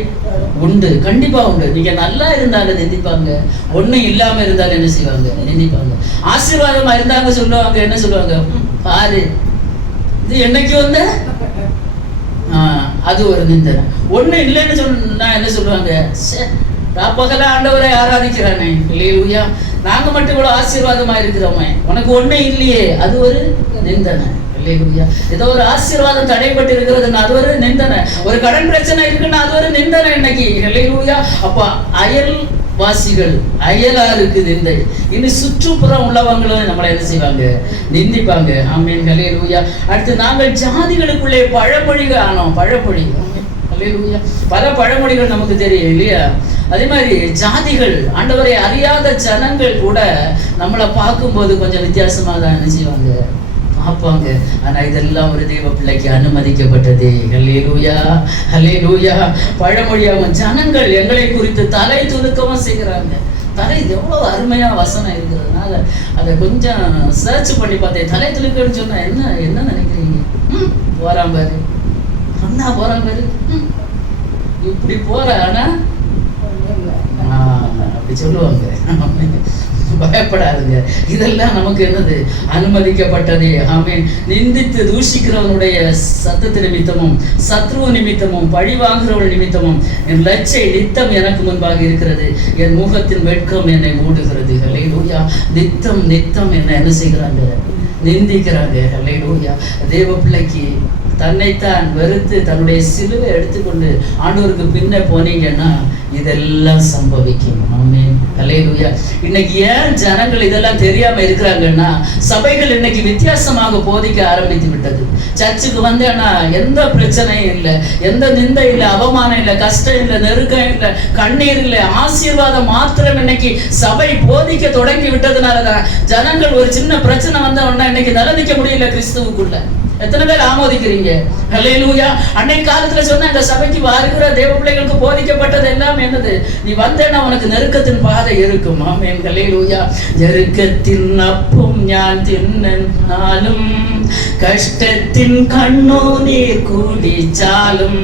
உண்டு, கண்டிப்பா உண்டு. நீங்க நல்லா இருந்தாலும் நிந்திப்பாங்க, ஒண்ணும் இல்லாம இருந்தாலும் என்ன செய்வாங்க? நிந்திப்பாங்க. ஆசீர்வாதமா இருந்தாங்க சொல்லுவாங்க, என்ன சொல்லுவாங்க? பாரு, இது என்னைக்கு வந்த அது ஒரு நிந்தனை. ஒண்ணு இல்லைன்னு சொன்னா என்ன சொல்லுவாங்க? பகலா ஆண்டவரை ஆராதிக்கிறானே. ஹல்லேலூயா. நாங்க மட்டும் இவ்வளவு ஆசீர்வாதமா இருக்கிறோமே, உனக்கு ஒண்ணே இல்லையே, அது ஒரு நிந்தனை. ஹல்லேலூயா. ஏதோ ஒரு ஆசீர்வாதம் தடைப்பட்டு இருக்கிறதுன்னா அது ஒரு நிந்தனை. ஒரு கடன் பிரச்சனை இருக்குன்னா அது ஒரு நிந்தனை இன்னைக்கு. ஹல்லேலூயா. அப்ப அயல்வாசிகள், அயலாருக்கு நிந்தை. இனி சுற்றுப்புறம் உள்ளவங்களும் நம்மளை என்ன செய்வாங்க? நிந்திப்பாங்க. ஆமென், ஹல்லேலூயா. அடுத்து, நாங்கள் ஜாதிகளுக்குள்ளே பழமொழிகள் ஆனோம். பழமொழி. ஹல்லேலூயா. பல பழமொழிகள் நமக்கு தெரியும் இல்லையா? அதே மாதிரி ஜாதிகள், ஆண்டவரை அறியாத ஜனங்கள் கூட நம்மளை பார்க்கும்போது கொஞ்சம் வித்தியாசமா தான் என்ன செய்வாங்க? பார்ப்பாங்க. ஆனா இதெல்லாம் ஒரு தேவ பிள்ளைக்கு அனுமதிக்கப்பட்டது. ஹல்லேலூயா, ஹல்லேலூயா. பழமொழியாகவும் ஜனங்கள் எங்களை குறித்து தலை துலுக்கவும் செய்கிறாங்க. தலை எவ்வளவு அருமையா வசனம் இருக்கிறதுனால அதை கொஞ்சம் சர்ச் பண்ணி பார்த்தேன். தலை துளிக்கன்னு சொன்னா என்ன நினைக்கிறீங்க? போறான் பாரு, அண்ணா போறான் பாரு, இப்படி போற ஆனா அப்படி சொல்லுவாங்க. பயப்படாதுங்க, இதெல்லாம் நமக்கு என்னது அனுமதிக்கப்பட்டதே. ஆமென். நிந்தித்து தூஷிக்கிறவனுடைய சத்தத்து நிமித்தமும் சத்ரு நிமித்தமும் பழி வாங்குறவள் நிமித்தமும் என் லட்சை நித்தம் எனக்கு முன்பாக இருக்கிறது, என் முகத்தின் வெட்கம் என்னை மூடுகிறது. ஹல்லேலூயா. நித்தம் நித்தம் என்ன செய்கிறாங்க? நிந்திக்கிறாங்க. ஹல்லேலூயா. தேவ பிள்ளைக்கு தன்னைத்தான் வெறுத்து தன்னுடைய சிலுவை எடுத்துக்கொண்டு ஆண்டவருக்கு பின்ன போனீங்கன்னா இதெல்லாம் சம்பவிக்கும். ஆமென். ஹல்லேலூயா. இன்னைக்கு ஏன் ஜனங்கள் இதெல்லாம் தெரியாம இருக்கிறாங்கன்னா, சபைகள் இன்னைக்கு வித்தியாசமாக போதிக்க ஆரம்பித்து விட்டது. சர்ச்சுக்கு வந்தேன்னா எந்த பிரச்சனையும் இல்லை, எந்த நிந்தை இல்லை, அவமானம் இல்லை, கஷ்டம் இல்லை, நெருக்கம் இல்லை, கண்ணீர் இல்லை, ஆசீர்வாதம் மாத்திரம் இன்னைக்கு சபை போதிக்க தொடங்கி விட்டதுனாலதான் ஜனங்கள் ஒரு சின்ன பிரச்சனை வந்தவொன்னா இன்னைக்கு நிலநிக்க முடியல கிறிஸ்துவுக்குள்ள. எத்தனை பேர் ஆமோதிக்கிறீங்க? ஹல்லேலூயா. அன்னைக்கு காலத்துல சொன்ன இந்த சபைக்கு வருகிற தேவ பிள்ளைகளுக்கு போதிக்கப்பட்டது எல்லாம் என்னது? நீ வந்தேன்னா உனக்கு நெருக்கத்தின் பாதை இருக்கும். ஆமென். ஹல்லேலூயா. நெருக்கத்தின் அப்பும் ஞான் தின்னாலும் கஷ்டத்தின் கண்ணீர் குடிச்சாலும்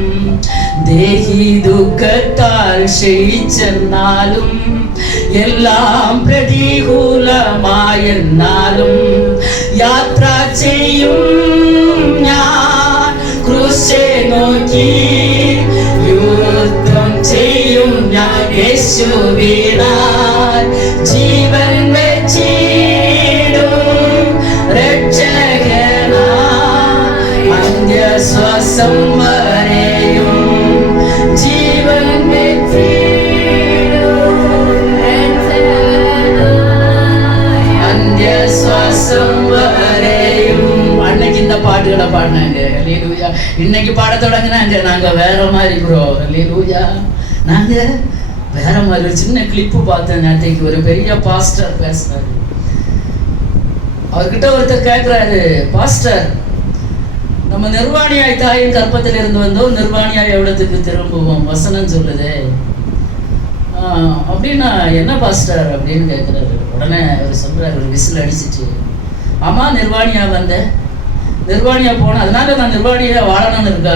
தேகி துக்கத்தால் செழிச்சென்னாலும் எல்லாம் പ്രതികൂലമായെന്നാലും യാത്ര ചെയ്യും ഞാൻ ക്രൂശെ നോക്കി യുദ്ധം ചെയ്യും ഞാൻ യേശുവിനാൽ ജീവൻ വെച്ചിടും രക്ഷകനായി അന്ത്യശ്വാസം വരെയും ജീവൻ വെച്ചിടും அன்னைக்கு இந்த பாட்டுகளை பாடினாங்க. ஹல்லேலூயா. இன்னைக்கு பாட தொடங்கினாங்க. நாங்க வேற மாதிரி ப்ரோ. ஹல்லேலூயா. நாங்க வேற மாதிரி. ஒரு சின்ன கிளிப்பு பார்த்தேன் நேற்றைக்கு. ஒரு பெரிய பாஸ்டர் பேசுறாரு. அவர்கிட்ட ஒருத்தர் கேட்கிறாரு, பாஸ்டர், நம்ம நிர்வாணியாய் தாயின் கற்பத்தில் இருந்து வந்தோம், நிர்வாணியாய் எவ்வளவுக்கு திரும்புவோம், வசனம் சொல்லுதே அப்படின்னா என்ன பாஸ்டர் அப்படின்னு கேட்குறாரு. உடனே அவர் சொல்றாரு, ஒரு விசில் அடிச்சிட்டு, ஆமா நிர்வாணியா வந்தேன், நிர்வாணியா போனேன், அதனால நான் நிர்வாணியா வாழணும்னு இருக்கா?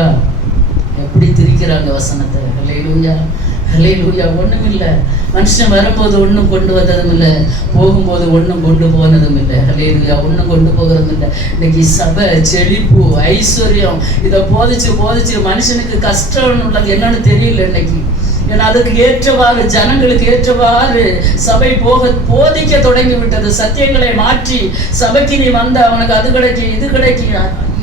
எப்படி திரிக்கிறாங்க வசனத்தை. ஹல்லேலூயா. ஹல்லேலூயா. ஒண்ணும் இல்லை. மனுஷன் வரும்போது ஒன்றும் கொண்டு வந்ததும் இல்லை, போகும்போது ஒன்றும் கொண்டு போனதும் இல்லை. ஹல்லேலூயா. ஒன்றும் கொண்டு போகிறதும் இல்லை. இன்னைக்கு சபை செழிப்பு ஐஸ்வர்யம் இதை போதிச்சு மனுஷனுக்கு கஷ்டம் உள்ளது என்னன்னு தெரியல இன்னைக்கு. ஏன்னா அதுக்கு ஏற்றவாறு, ஜனங்களுக்கு ஏற்றவாறு சபை போதிக்க தொடங்கி விட்டது. சத்தியங்களை மாற்றி சபைக்கு நீ வந்த அவனுக்கு அது கிடைக்கு இது கிடைக்கு.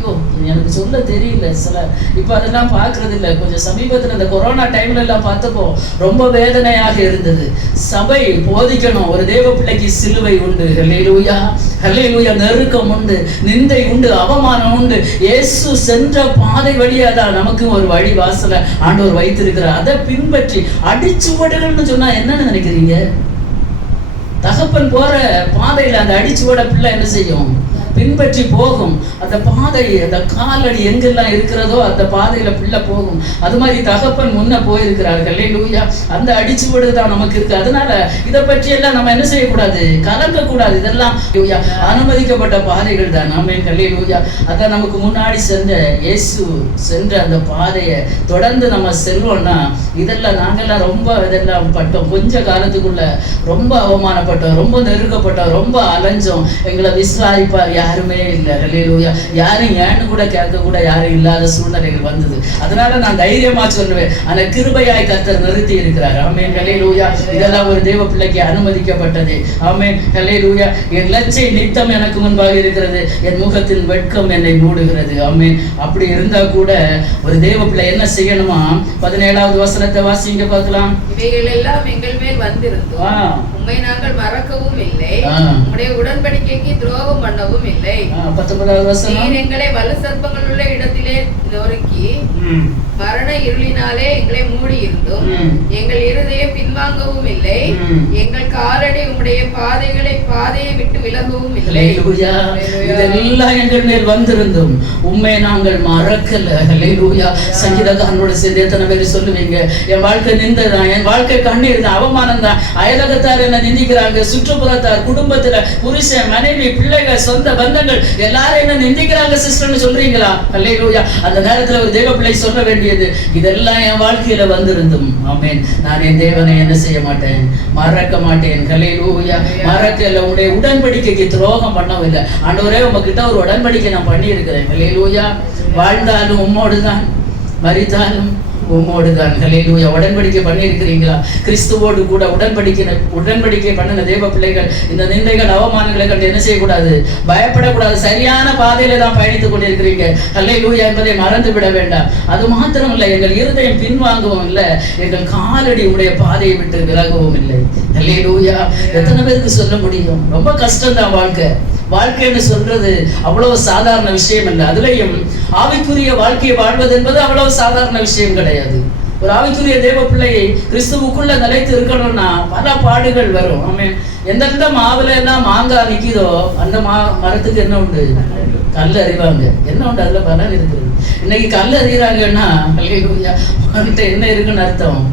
ஐயோ, எனக்கு சொல்ல தெரியல. சில இப்போ அதெல்லாம் பார்க்கறது இல்லை. கொஞ்சம் சமீபத்தில் இந்த கொரோனா டைம்ல எல்லாம் பார்த்தப்போ ரொம்ப வேதனையாக இருந்தது. சபை போதிக்கணும். ஒரு தேவ பிள்ளைக்கு சிலுவை உண்டு. ஹல்லேலூயா. ஹல்லேலூயா. நெருக்கம் உண்டு, நிந்தை உண்டு, அவமானம் உண்டு. இயேசு சென்ற பாதை வழியா தான் நமக்கு ஒரு வழி வாசலை ஆண்டவர் வைத்திருக்கிறார். அதை பின்பற்றி அடிச்சுவடுகள்னு சொன்னா என்னன்னு நினைக்கிறீங்க? தகப்பன் போற பாதையில அந்த அடிச்சுவட பிள்ளை என்ன செய்யும்? பின்பற்றி போகும். அந்த பாதை, அந்த காலடி எங்கெல்லாம் இருக்கிறதோ அந்த பாதையில பிள்ளை போகும். அது மாதிரி தகப்பன் முன்ன போயிருக்கிறார்கள். ஹல்லேலூயா. அந்த அடிச்சுவடு தான் நமக்கு இருக்கு. அதனால இதை பற்றி எல்லாம் நம்ம என்ன செய்யக்கூடாது? கலங்கக்கூடாது. இதெல்லாம் அனுமதிக்கப்பட்ட பாதைகள் தான். ஆமென். ஹல்லேலூயா. அதான் நமக்கு முன்னாடி சென்ற இயேசு சென்ற அந்த பாதையை தொடர்ந்து நம்ம செல்வோம்னா, இதெல்லாம் நாங்கெல்லாம் ரொம்ப இதெல்லாம் பட்டோம். கொஞ்ச காலத்துக்குள்ள ரொம்ப அவமானப்பட்டோம், ரொம்ப நெருக்கப்பட்டோம், ரொம்ப அலைஞ்சோம். எங்களை விசாரிப்பார் யாருமே இல்லை. ஹல்லேலூயா. யாரும் ஏன்னு கூட கேட்க கூட யாரும் இல்லாத சூழ்நிலைகள் வந்தது. அதனால நான் தைரியமா சொல்லுவேன், அந்த கிருபையாய் கர்த்தர் நிறுத்தி இருக்கிறார். ஆமென். ஹல்லேலூயா. இதெல்லாம் ஒரு தேவ பிள்ளைக்கு அனுமதிக்கப்பட்டது. ஆமென். ஹல்லேலூயா. என் லட்சை நித்தம் எனக்கு முன்பாக இருக்கிறது, என் முகத்தின் வெட்கம் என்னை மூடுகிறது. ஆமென். அப்படி இருந்தா கூட ஒரு தேவ பிள்ளை என்ன செய்யணுமா? 17வது வசனத்தை வாசிங்க பார்க்கலாம். இவைகள் எல்லாம் எங்கள் மேல் வந்திருந்தோம், உம்மை நாங்கள் மறக்கவும் இல்லை, உம்முடைய உடன்படிக்கைக்கு துரோகம் பண்ணவும் இல்லை. 19வது வசனம். நீர் எங்களை வலு சர்ப்பங்கள் உள்ள இடத்திலே நொறுக்கி மரண இருளினால் இருளினாலே எங்களை மூடி இருந்தும் எங்கள் இருதயம் பின்வாங்கவும் இல்லை, எங்கள் காலடி உம்முடைய பாதையை விட்டு விலகவும் இல்லை. இதெல்லாம் எங்கள் மேல் வந்திருந்தும் உண்மை நாங்கள் மறக்கல. ஹல்லேலூயா. சங்கீதக்காரனோட சேர்ந்து எத்தனை பேர் சொல்லுவீங்க, என் வாழ்க்கை நிந்ததான், என் வாழ்க்கை கண்ணீர் தான், அவமானம் தான், அயலகத்தார் என்ன நிந்திக்கிறாங்க, சுற்றுப்புறத்தார், குடும்பத்துல புருஷன், மனைவி, பிள்ளைகள், சொந்த பந்தங்கள் எல்லாரும் என்ன நிந்திக்கிறாங்க சிஸ்டர்னு சொல்றீங்களா? ஹல்லேலூயா. அந்த நேரத்துல ஒரு தேவ பிள்ளை சொல்ல வேண்டியது, இதெல்லாம் என் வாழ்க்கையில வந்திருந்தும் ஆமென், நான் என் தேவனை என்ன செய்ய மாட்டேன், மறக்க மாட்டேன். ஹல்லேலூயா. மறக்கல, உங்களுடைய உடன்படிக்கைக்கு துரோகம் பண்ணவில்லை. ஆண்டவரே உங்ககிட்ட ஒரு உடன்படிக்கை நான் பண்ணி இருக்கிறேன். ஹல்லேலூயா. வாழ்ந்தாலும் உம்மோடு தான், மரித்தாலும் உம்மோடு தான். ஹல்லேலூயா. உடன்படிக்கை பண்ணியிருக்கிறீங்களா? கிறிஸ்துவோடு கூட உடன்படிக்கை பண்ணின தேவ பிள்ளைகள் இந்த நிந்தைகள் அவமானங்களை கண்டு என்ன செய்யக்கூடாது, பயப்படக்கூடாது. சரியான பாதையில தான் பயணித்துக் கொண்டிருக்கிறீங்க. ஹல்லேலூயா என்பதை மறந்து விட வேண்டாம். அது மாத்திரம் இல்லை, எங்கள் இருதயம் பின்வாங்கவும் இல்லை, எங்கள் காலடி உடைய பாதையை விட்டு விலகவும் இல்லை. ஹல்லேலூயா. எத்தனை பேருக்கு சொல்ல முடியும்? ரொம்ப கஷ்டம்தான் வாழ்க்கைன்னு சொல்றது அவ்வளவு சாதாரண விஷயம் இல்லை. அதுலயும் ஆவிக்குரிய வாழ்க்கையை வாழ்வது என்பது அவ்வளவு சாதாரண விஷயம் கிடையாது. ஒரு ஆவிக்குரிய தேவ பிள்ளையை கிறிஸ்துவுக்குள்ள நிலைத்து இருக்கணும்னா பல பாடுகள் வரும். ஆமென். எந்தெந்த மாவுல எல்லாம் மாங்காய் நிக்குதோ அந்த மரத்துக்கு என்ன உண்டு, கல் அறிவாங்க. என்ன உண்டு, அதுல பலன் இருக்குது. இன்னைக்கு கல் அறிகிறாங்கன்னா என்ன இருக்குன்னு அர்த்தம்,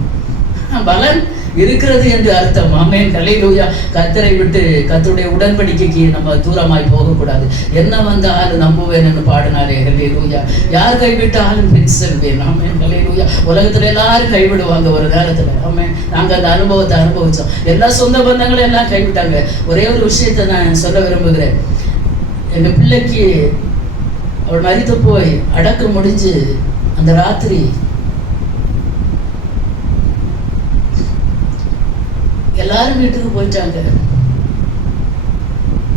பலன் இருக்கிறது என்று அர்த்தம். ஆமென். ஹல்லேலூயா. கர்த்தரை விட்டு கர்த்தருடைய உடன்படிக்கைக்கு நம்ம தூரமாய் போகக்கூடாது. என்ன வந்தாலும் நம்புவேன் என்று பாடினாரே. ஹல்லேலூயா. யார் கைவிட்டாலும் பின் செல்வேன். ஆமென். ஹல்லேலூயா. உலகத்துல எல்லாரும் கைவிடுவாங்க ஒரு நேரத்துல. ஆமென். நாங்க அந்த அனுபவத்தை அனுபவிச்சோம். எல்லா சொந்த பந்தங்களும் எல்லாம் கைவிட்டாங்க. ஒரே ஒரு விஷயத்தை நான் சொல்ல விரும்புகிறேன். எங்க பிள்ளைக்கு அவள் மரித்து போய் அடக்கம் முடிஞ்சு அந்த ராத்திரி எல்லாரும் வீட்டுக்கு போயிட்டாங்க.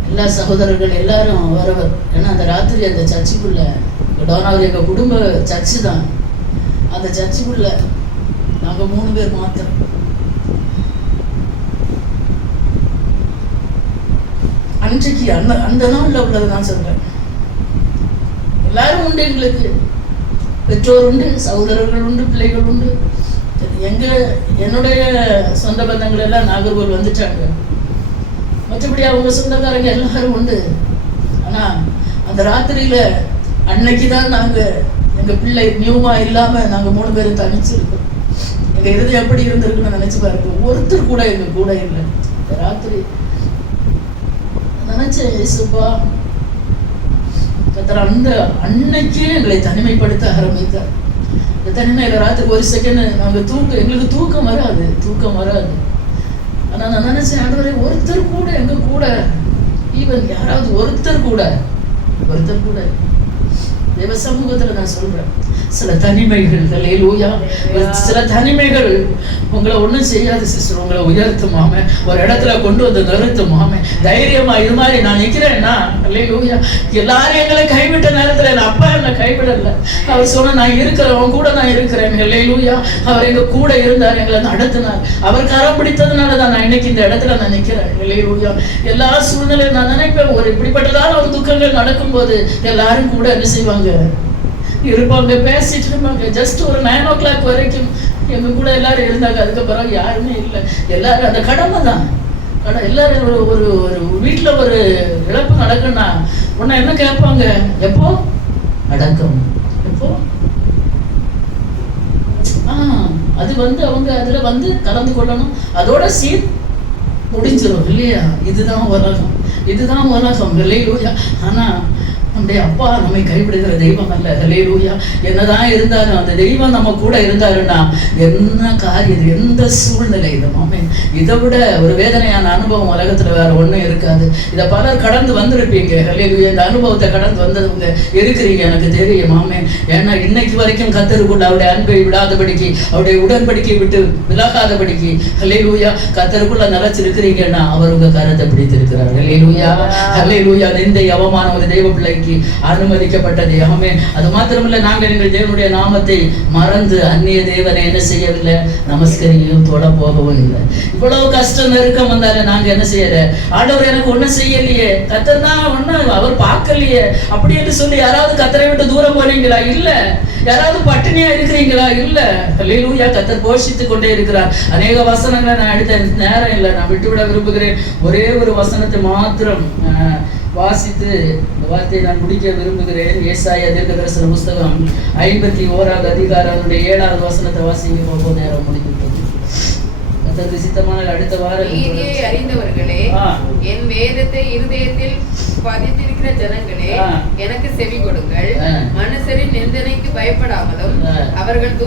எல்லா சகோதரர்கள் எல்லாரும் வரவர். ஏன்னா அந்த ராத்திரி அந்த சர்ச்சுக்குள்ள, டோனாவில் எங்க குடும்ப சர்ச்சு தான், அந்த சர்ச்சுக்குள்ள நாங்க 3 பேர் மாத்திரம். அன்றைக்கு அந்த நாள்ல உள்ளது நான் சொல்றேன். எல்லாரும் உண்டு, எங்களுக்கு பெற்றோர் உண்டு, சகோதரர்கள் உண்டு, பிள்ளைகள் உண்டு. என்னுடைய சொந்த பந்தங்கள் எல்லாம் நாகர்கோவில் வந்துட்டாங்க. மற்றபடி அவங்க சொந்தக்காரங்க எல்லாரும் உண்டு. ஆனா அந்த ராத்திரியில அன்னைக்குதான் நாங்க எங்க பிள்ளை நியூமா இல்லாம நாங்க 3 பேரும் தனிச்சிருக்கோம். எங்க இருதயம் எப்படி இருந்திருக்குன்னு நினைச்சு பாருங்க. ஒருத்தர் கூட எங்க கூட இல்லை. இந்த ராத்திரி நினைச்சேன், இயேசுப்பா கர்த்தர் அந்த அன்னைக்கே எங்களை தனிமைப்படுத்த ஆரம்பித்தார். தனிமையில ராத்திரி ஒரு செகண்ட் நாங்க எங்களுக்கு தூக்கம் வராது. ஆனா நான் நினைச்சேன், ஆண்டவரே ஒருத்தர் கூட எங்க கூட, ஈவன் யாராவது ஒருத்தர் கூட தேவ சமூகத்துல நான் சொல்றேன், சில தனிமைகள், ஹல்லேலூயா, சில தனிமைகள் உங்களை ஒண்ணும் செய்யாது சிஸ்டர், உங்களை உயர்த்துமாம, ஒரு இடத்துல கொண்டு வந்து நிறுத்துமாம. தைரியமா இது மாதிரி நான் நிக்கிறேன்னா, ஹல்லேலூயா, எல்லாரும் எங்களை கைவிட்ட நேரத்துல என் அப்பா என்னை கைவிடல. அவர் சொன்ன, நான் இருக்கிறேன், உன் கூட நான் இருக்கிறேன். ஹல்லேலூயா. அவர் எங்க கூட இருந்தார், எங்களை நடத்தினார். அவர் கரம் பிடித்ததுனாலதான் நான் இன்னைக்கு இந்த இடத்துல நான் நிக்கிறேன். ஹல்லேலூயா. எல்லா சூழ்நிலையும் நான் நினைப்பேன், ஒரு இப்படிப்பட்டதான ஒரு துக்கங்கள் நடக்கும்போது எல்லாரும் கூட என்ன செய்வாங்க, இருப்பாங்க, பேசிட்டு இருப்பாங்க. ஜஸ்ட் ஒரு 9 o'clock வரைக்கும் எங்க கூட எல்லாரும் இருந்தாங்க. அதுக்கப்புறம் யாருமே இல்லை. எல்லாரும் அந்த கடமை தான். எல்லாரும் ஒரு வீட்டுல ஒரு இழப்பு நடக்குன்னா உன்ன என்ன கேட்பாங்க, எப்போ அடக்கம், எப்போ அது அவங்க அதுல கலந்து கொள்ளணும். அதோட சீட் முடிஞ்சிடும் இல்லையா? இதுதான் உலகம். ஹல்லேலூயா. ஆனா நம்முடைய அப்பா நம்மை கைவிடுகிற தெய்வம் அல்ல. ஹல்லேலூயா. என்னதான் இருந்தாலும் அந்த தெய்வம் நம்ம கூட இருந்தாருன்னா என்ன காரியம், எந்த சூழ்நிலையிலும், ஆமென், இதை விட ஒரு வேதனையான அனுபவம் உலகத்துல வேற ஒண்ணும் இருக்காது. இதை பலர் கடந்து வந்திருப்பீங்க. ஹல்லேலூயா. இந்த அனுபவத்தை கடந்து வந்தவங்க இருக்கிறீங்க, எனக்கு தெரியும். ஆமென். ஏன்னா இன்னைக்கு வரைக்கும் கர்த்தருக்குள்ள அவருடைய அன்பை விடாதபடிக்கு, அவருடைய உடன்படிக்கை விட்டு விலகாதபடிக்கு, ஹல்லேலூயா, கர்த்தருக்குள்ள நிலைச்சிருக்கிறீங்கன்னா அவர் உங்க கரத்தை பிடித்திருக்கிறார். ஹல்லேலூயா. ஹல்லேலூயா. நிந்தை அவமானம் ஒரு தெய்வ பிள்ளைக்கு அன்றைக்கு அனுமதிக்கப்பட்டது. ஆமென். அது மாத்திரமல்ல, நாங்கள் எங்கள் தேவனுடைய நாமத்தை மறந்து அந்நிய தேவனை என்ன செய்யவில்லை, நமஸ்கரியும் தொட போகவும் இல்லை. இவ்வளவு கஷ்டம் நெருக்கம் வந்தாலும் நாங்க என்ன செய்யற, ஆண்டவர் எனக்கு ஒண்ணும் செய்யலையே, கர்த்தர் தான் ஒண்ணும் அவர் பார்க்கலையே அப்படி என்று சொல்லி யாராவது கர்த்தரை விட்டு தூரம் போறீங்களா? இல்ல. யாராவது பட்டினியா இருக்கிறீங்களா? இல்ல. ஹல்லேலூயா. கர்த்தர் போஷித்துக் கொண்டே இருக்கிறார். அநேக வசனங்களை நான் எடுத்த நேரம் இல்லை, நான் விட்டுவிட விரும்புகிறேன். ஒரே ஒரு வசனத்தை மாத்திரம் வாசித்து இந்த வார்த்தையை நான் முடிக்க விரும்புகிறேன். ஏசாயா தீர்க்கதரிசன புஸ்தகம் 51வது அதிகாரம் 7வது வசனத்தை வாசிங்க. போகும் நேரம் முடிந்துவிட்டது. கர்த்தருக்கு சித்தமான அடுத்த வாரம் நீதியை அறிந்தவர்களே, என் வேதத்தை இருதயத்தில் பதித்திருக்கிற ஜனங்களே, எனக்கு செவி கொடுங்கள். மனுஷரின் நிந்தனைக்கு பயப்படாமலும் அவர்கள்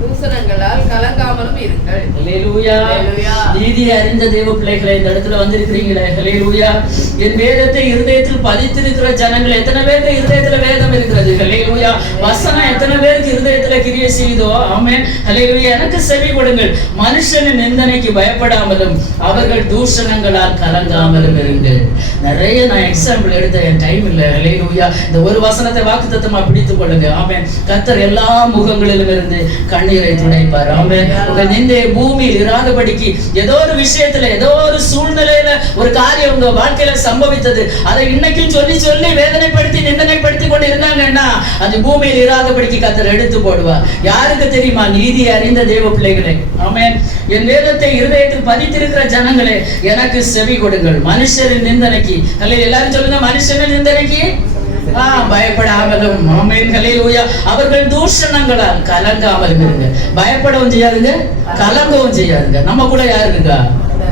தூசணங்களால் கலங்காமலும் இருங்கள். ஹல்லேலூயா. நீதியை அறிந்த தேவ பிள்ளைகளை இந்த இடத்துல வந்திருக்கிறீங்களே, ஹல்லேலூயா. என் வேதத்தை இருதயத்தில் பதித்திருக்கிற ஜனங்கள், எத்தனை பேருக்கு இருதயத்துல வேதம் இருக்கிறது? ஹல்லேலூயா. வசனம் எத்தனை பேருக்கு இருதயத்துல கிரியை செய்தோ? ஆமென். ஹல்லேலூயா. எனக்கு செவி கொடுங்கள். மனுஷனின் நிந்தனைக்கு பயப்படாமலும் அவர்கள் தூஷணங்களால் கலங்காமலும் இருங்கள். நிறைய நான் எக்ஸாம்பிள் எடுத்த என் டைம் இல்லை. ஹல்லேலூயா. இந்த ஒரு வசனத்தை வாக்குத்தத்தமா பிடித்துக் கொள்ளுங்க. ஆமென். கர்த்தர் எல்லா முகங்களிலும் இருந்து கண்ணீரை துடைப்பார். ஆமென். உங்க நிந்தை பூமியில் இராதபடிக்கு ஏதோ ஒரு விஷயத்துல, ஏதோ ஒரு சூழ்நிலையில ஒரு காரியம் உங்க வாழ்க்கையில சம்பவித்தது, அதை இன்னைக்கும் சொல்லி சொல்லி வேதனைப்படுத்தி நிந்தனைப்படுத்தி கொண்டு இருந்தாங்கன்னா அது பூமியில் இராதபடிக்கு கர்த்தர் எடுத்து போடுவார். யாருக்கு தெரியுமா? நீதி அறிந்த தேவ பிள்ளைகளே. ஆமென். என் வேதத்தை இருதயத்தில் பதித்திருக்கிற ஜனங்களே, எனக்கு செவி கொடுங்கள். மனுஷரின் நிந்தனைக்கு, அல்ல எல்லாரும் சொல்லுங்க, மனுஷரின் நிந்தனைக்கு பயப்படாமலும். ஆமென். ஹல்லேலூயா. அவர்கள் தூஷணங்களால் கலங்காமலும் இருங்க. பயப்படவும் செய்யாதுங்க, கலங்கவும் செய்யாதுங்க. நம்ம கூட யாரு இருக்கா?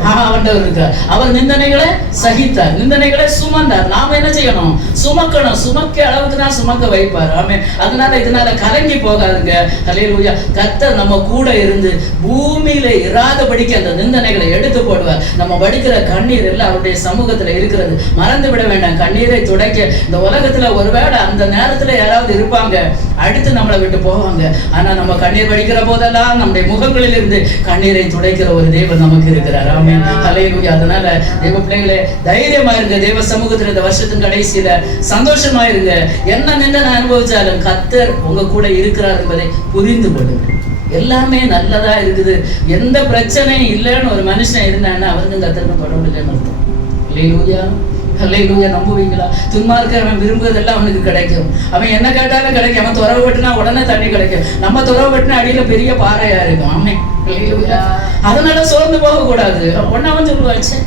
ஆண்டவர் இருக்கார். அவர் நிந்தனைகளை சகித்தார், நிந்தனைகளை சுமந்தார். நாம என்ன செய்யணும்? சுமக்கணும். சுமக்க அளவுக்கு தான் சுமக்க வைப்பார். ஆமென். அதனால இதனால கலங்கி போகாதுங்க. ஹல்லேலூயா. கர்த்தர் நம்ம கூட இருந்து பூமியில இராதபடிக்கு அந்த நிந்தனைகளை எடுத்து போடுவார். நம்ம வடிக்கிற கண்ணீர் எல்லாம் அவருடைய சமூகத்துல இருக்கிறது. மறந்து விட வேண்டாம். கண்ணீரை துடைக்க இந்த உலகத்துல ஒருவேளை அந்த நேரத்துல யாராவது இருப்பாங்க, அடுத்து நம்மளை விட்டு போவாங்க. ஆனா நம்ம கண்ணீர் வடிக்கிற போதெல்லாம் நம்முடைய முகங்களில் இருந்து கண்ணீரை துடைக்கிற ஒரு தேவன் நமக்கு இருக்கிறார். ஆமென். ஹல்லேலூயா. அதனால தேவ பிள்ளைகளே, தைரியமா இருங்க. தேவ சமூகத்துல இந்த வருஷத்தின் கடைசியில சந்தோஷமா இருங்க. என்ன நிந்தனை அனுபவிச்சாலும் கர்த்தர் உங்க கூட இருக்கிறார் என்பதை புரிந்து கொள்ளுங்க. எல்லாமே நல்லதா இருக்குது, எந்த பிரச்சனையும் இல்லைன்னு ஒரு மனுஷன் இருந்தான்னா அவருக்கும் கர்த்தருக்கும் தொடர்பு இல்லைன்னு அர்த்தம். ஹல்லேலூயா. ஹல்லேலூயா. நம்புவீங்களா? துன்மார்க்கவன் விரும்புவதெல்லாம் அவனுக்கு கிடைக்கும். அவன் என்ன கேட்டாலும் கிடைக்கும். அவன் துறவு வெட்டினா உடனே தண்ணி கிடைக்கும். நம்ம துறவு வெட்டினா அடியில பெரிய பாறையா இருக்கும். ஆமென். ஹல்லேலூயா. அதனால சோர்ந்து போக கூடாது. ஒன்னு அவன் சொல்லுவாச்சு,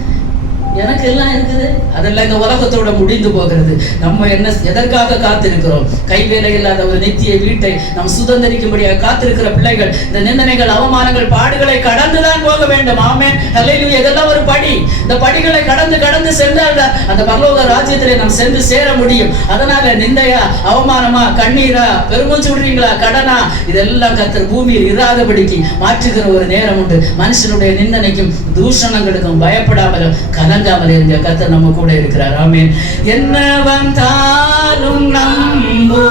எனக்கு எல்லாம் இருக்குது, அதெல்லாம் இந்த உலகத்தோட முடிந்து போகிறது. நம்ம என்ன எதற்காக காத்திருக்கிறோம்? கைவேலை இல்லாத ஒரு நித்திய வீட்டை நாம் சுதந்திரிக்கும்படியாக காத்திருக்கிற பிள்ளைகள் இந்த நிந்தனைகள், அவமானங்கள், பாடுகளை கடந்துதான் போக வேண்டும். ஆமென். ஹல்லேலூயா. இதெல்லாம் ஒரு படி. இந்த படிகளை கடந்து கடந்து சென்றால் அந்த பரலோக ராஜ்யத்திலே நாம் சென்று சேர முடியும். அதனால நிந்தையா, அவமானமா, கண்ணீரா, பெருமூச்சு விடுறீங்களா, கடனா, இதெல்லாம் கர்த்தர் பூமியில் இராதபடிக்கு மாற்றுகிற ஒரு நேரம் உண்டு. மனுஷனுடைய நிந்தனைக்கும் தூஷணங்களுக்கும் பயப்படாமலும் கலங்காமல் இருங்க. கர்த்தர் நம்ம கூட இருக்கிறார். ஆமென். என்ன வந்தாலும் நம்பு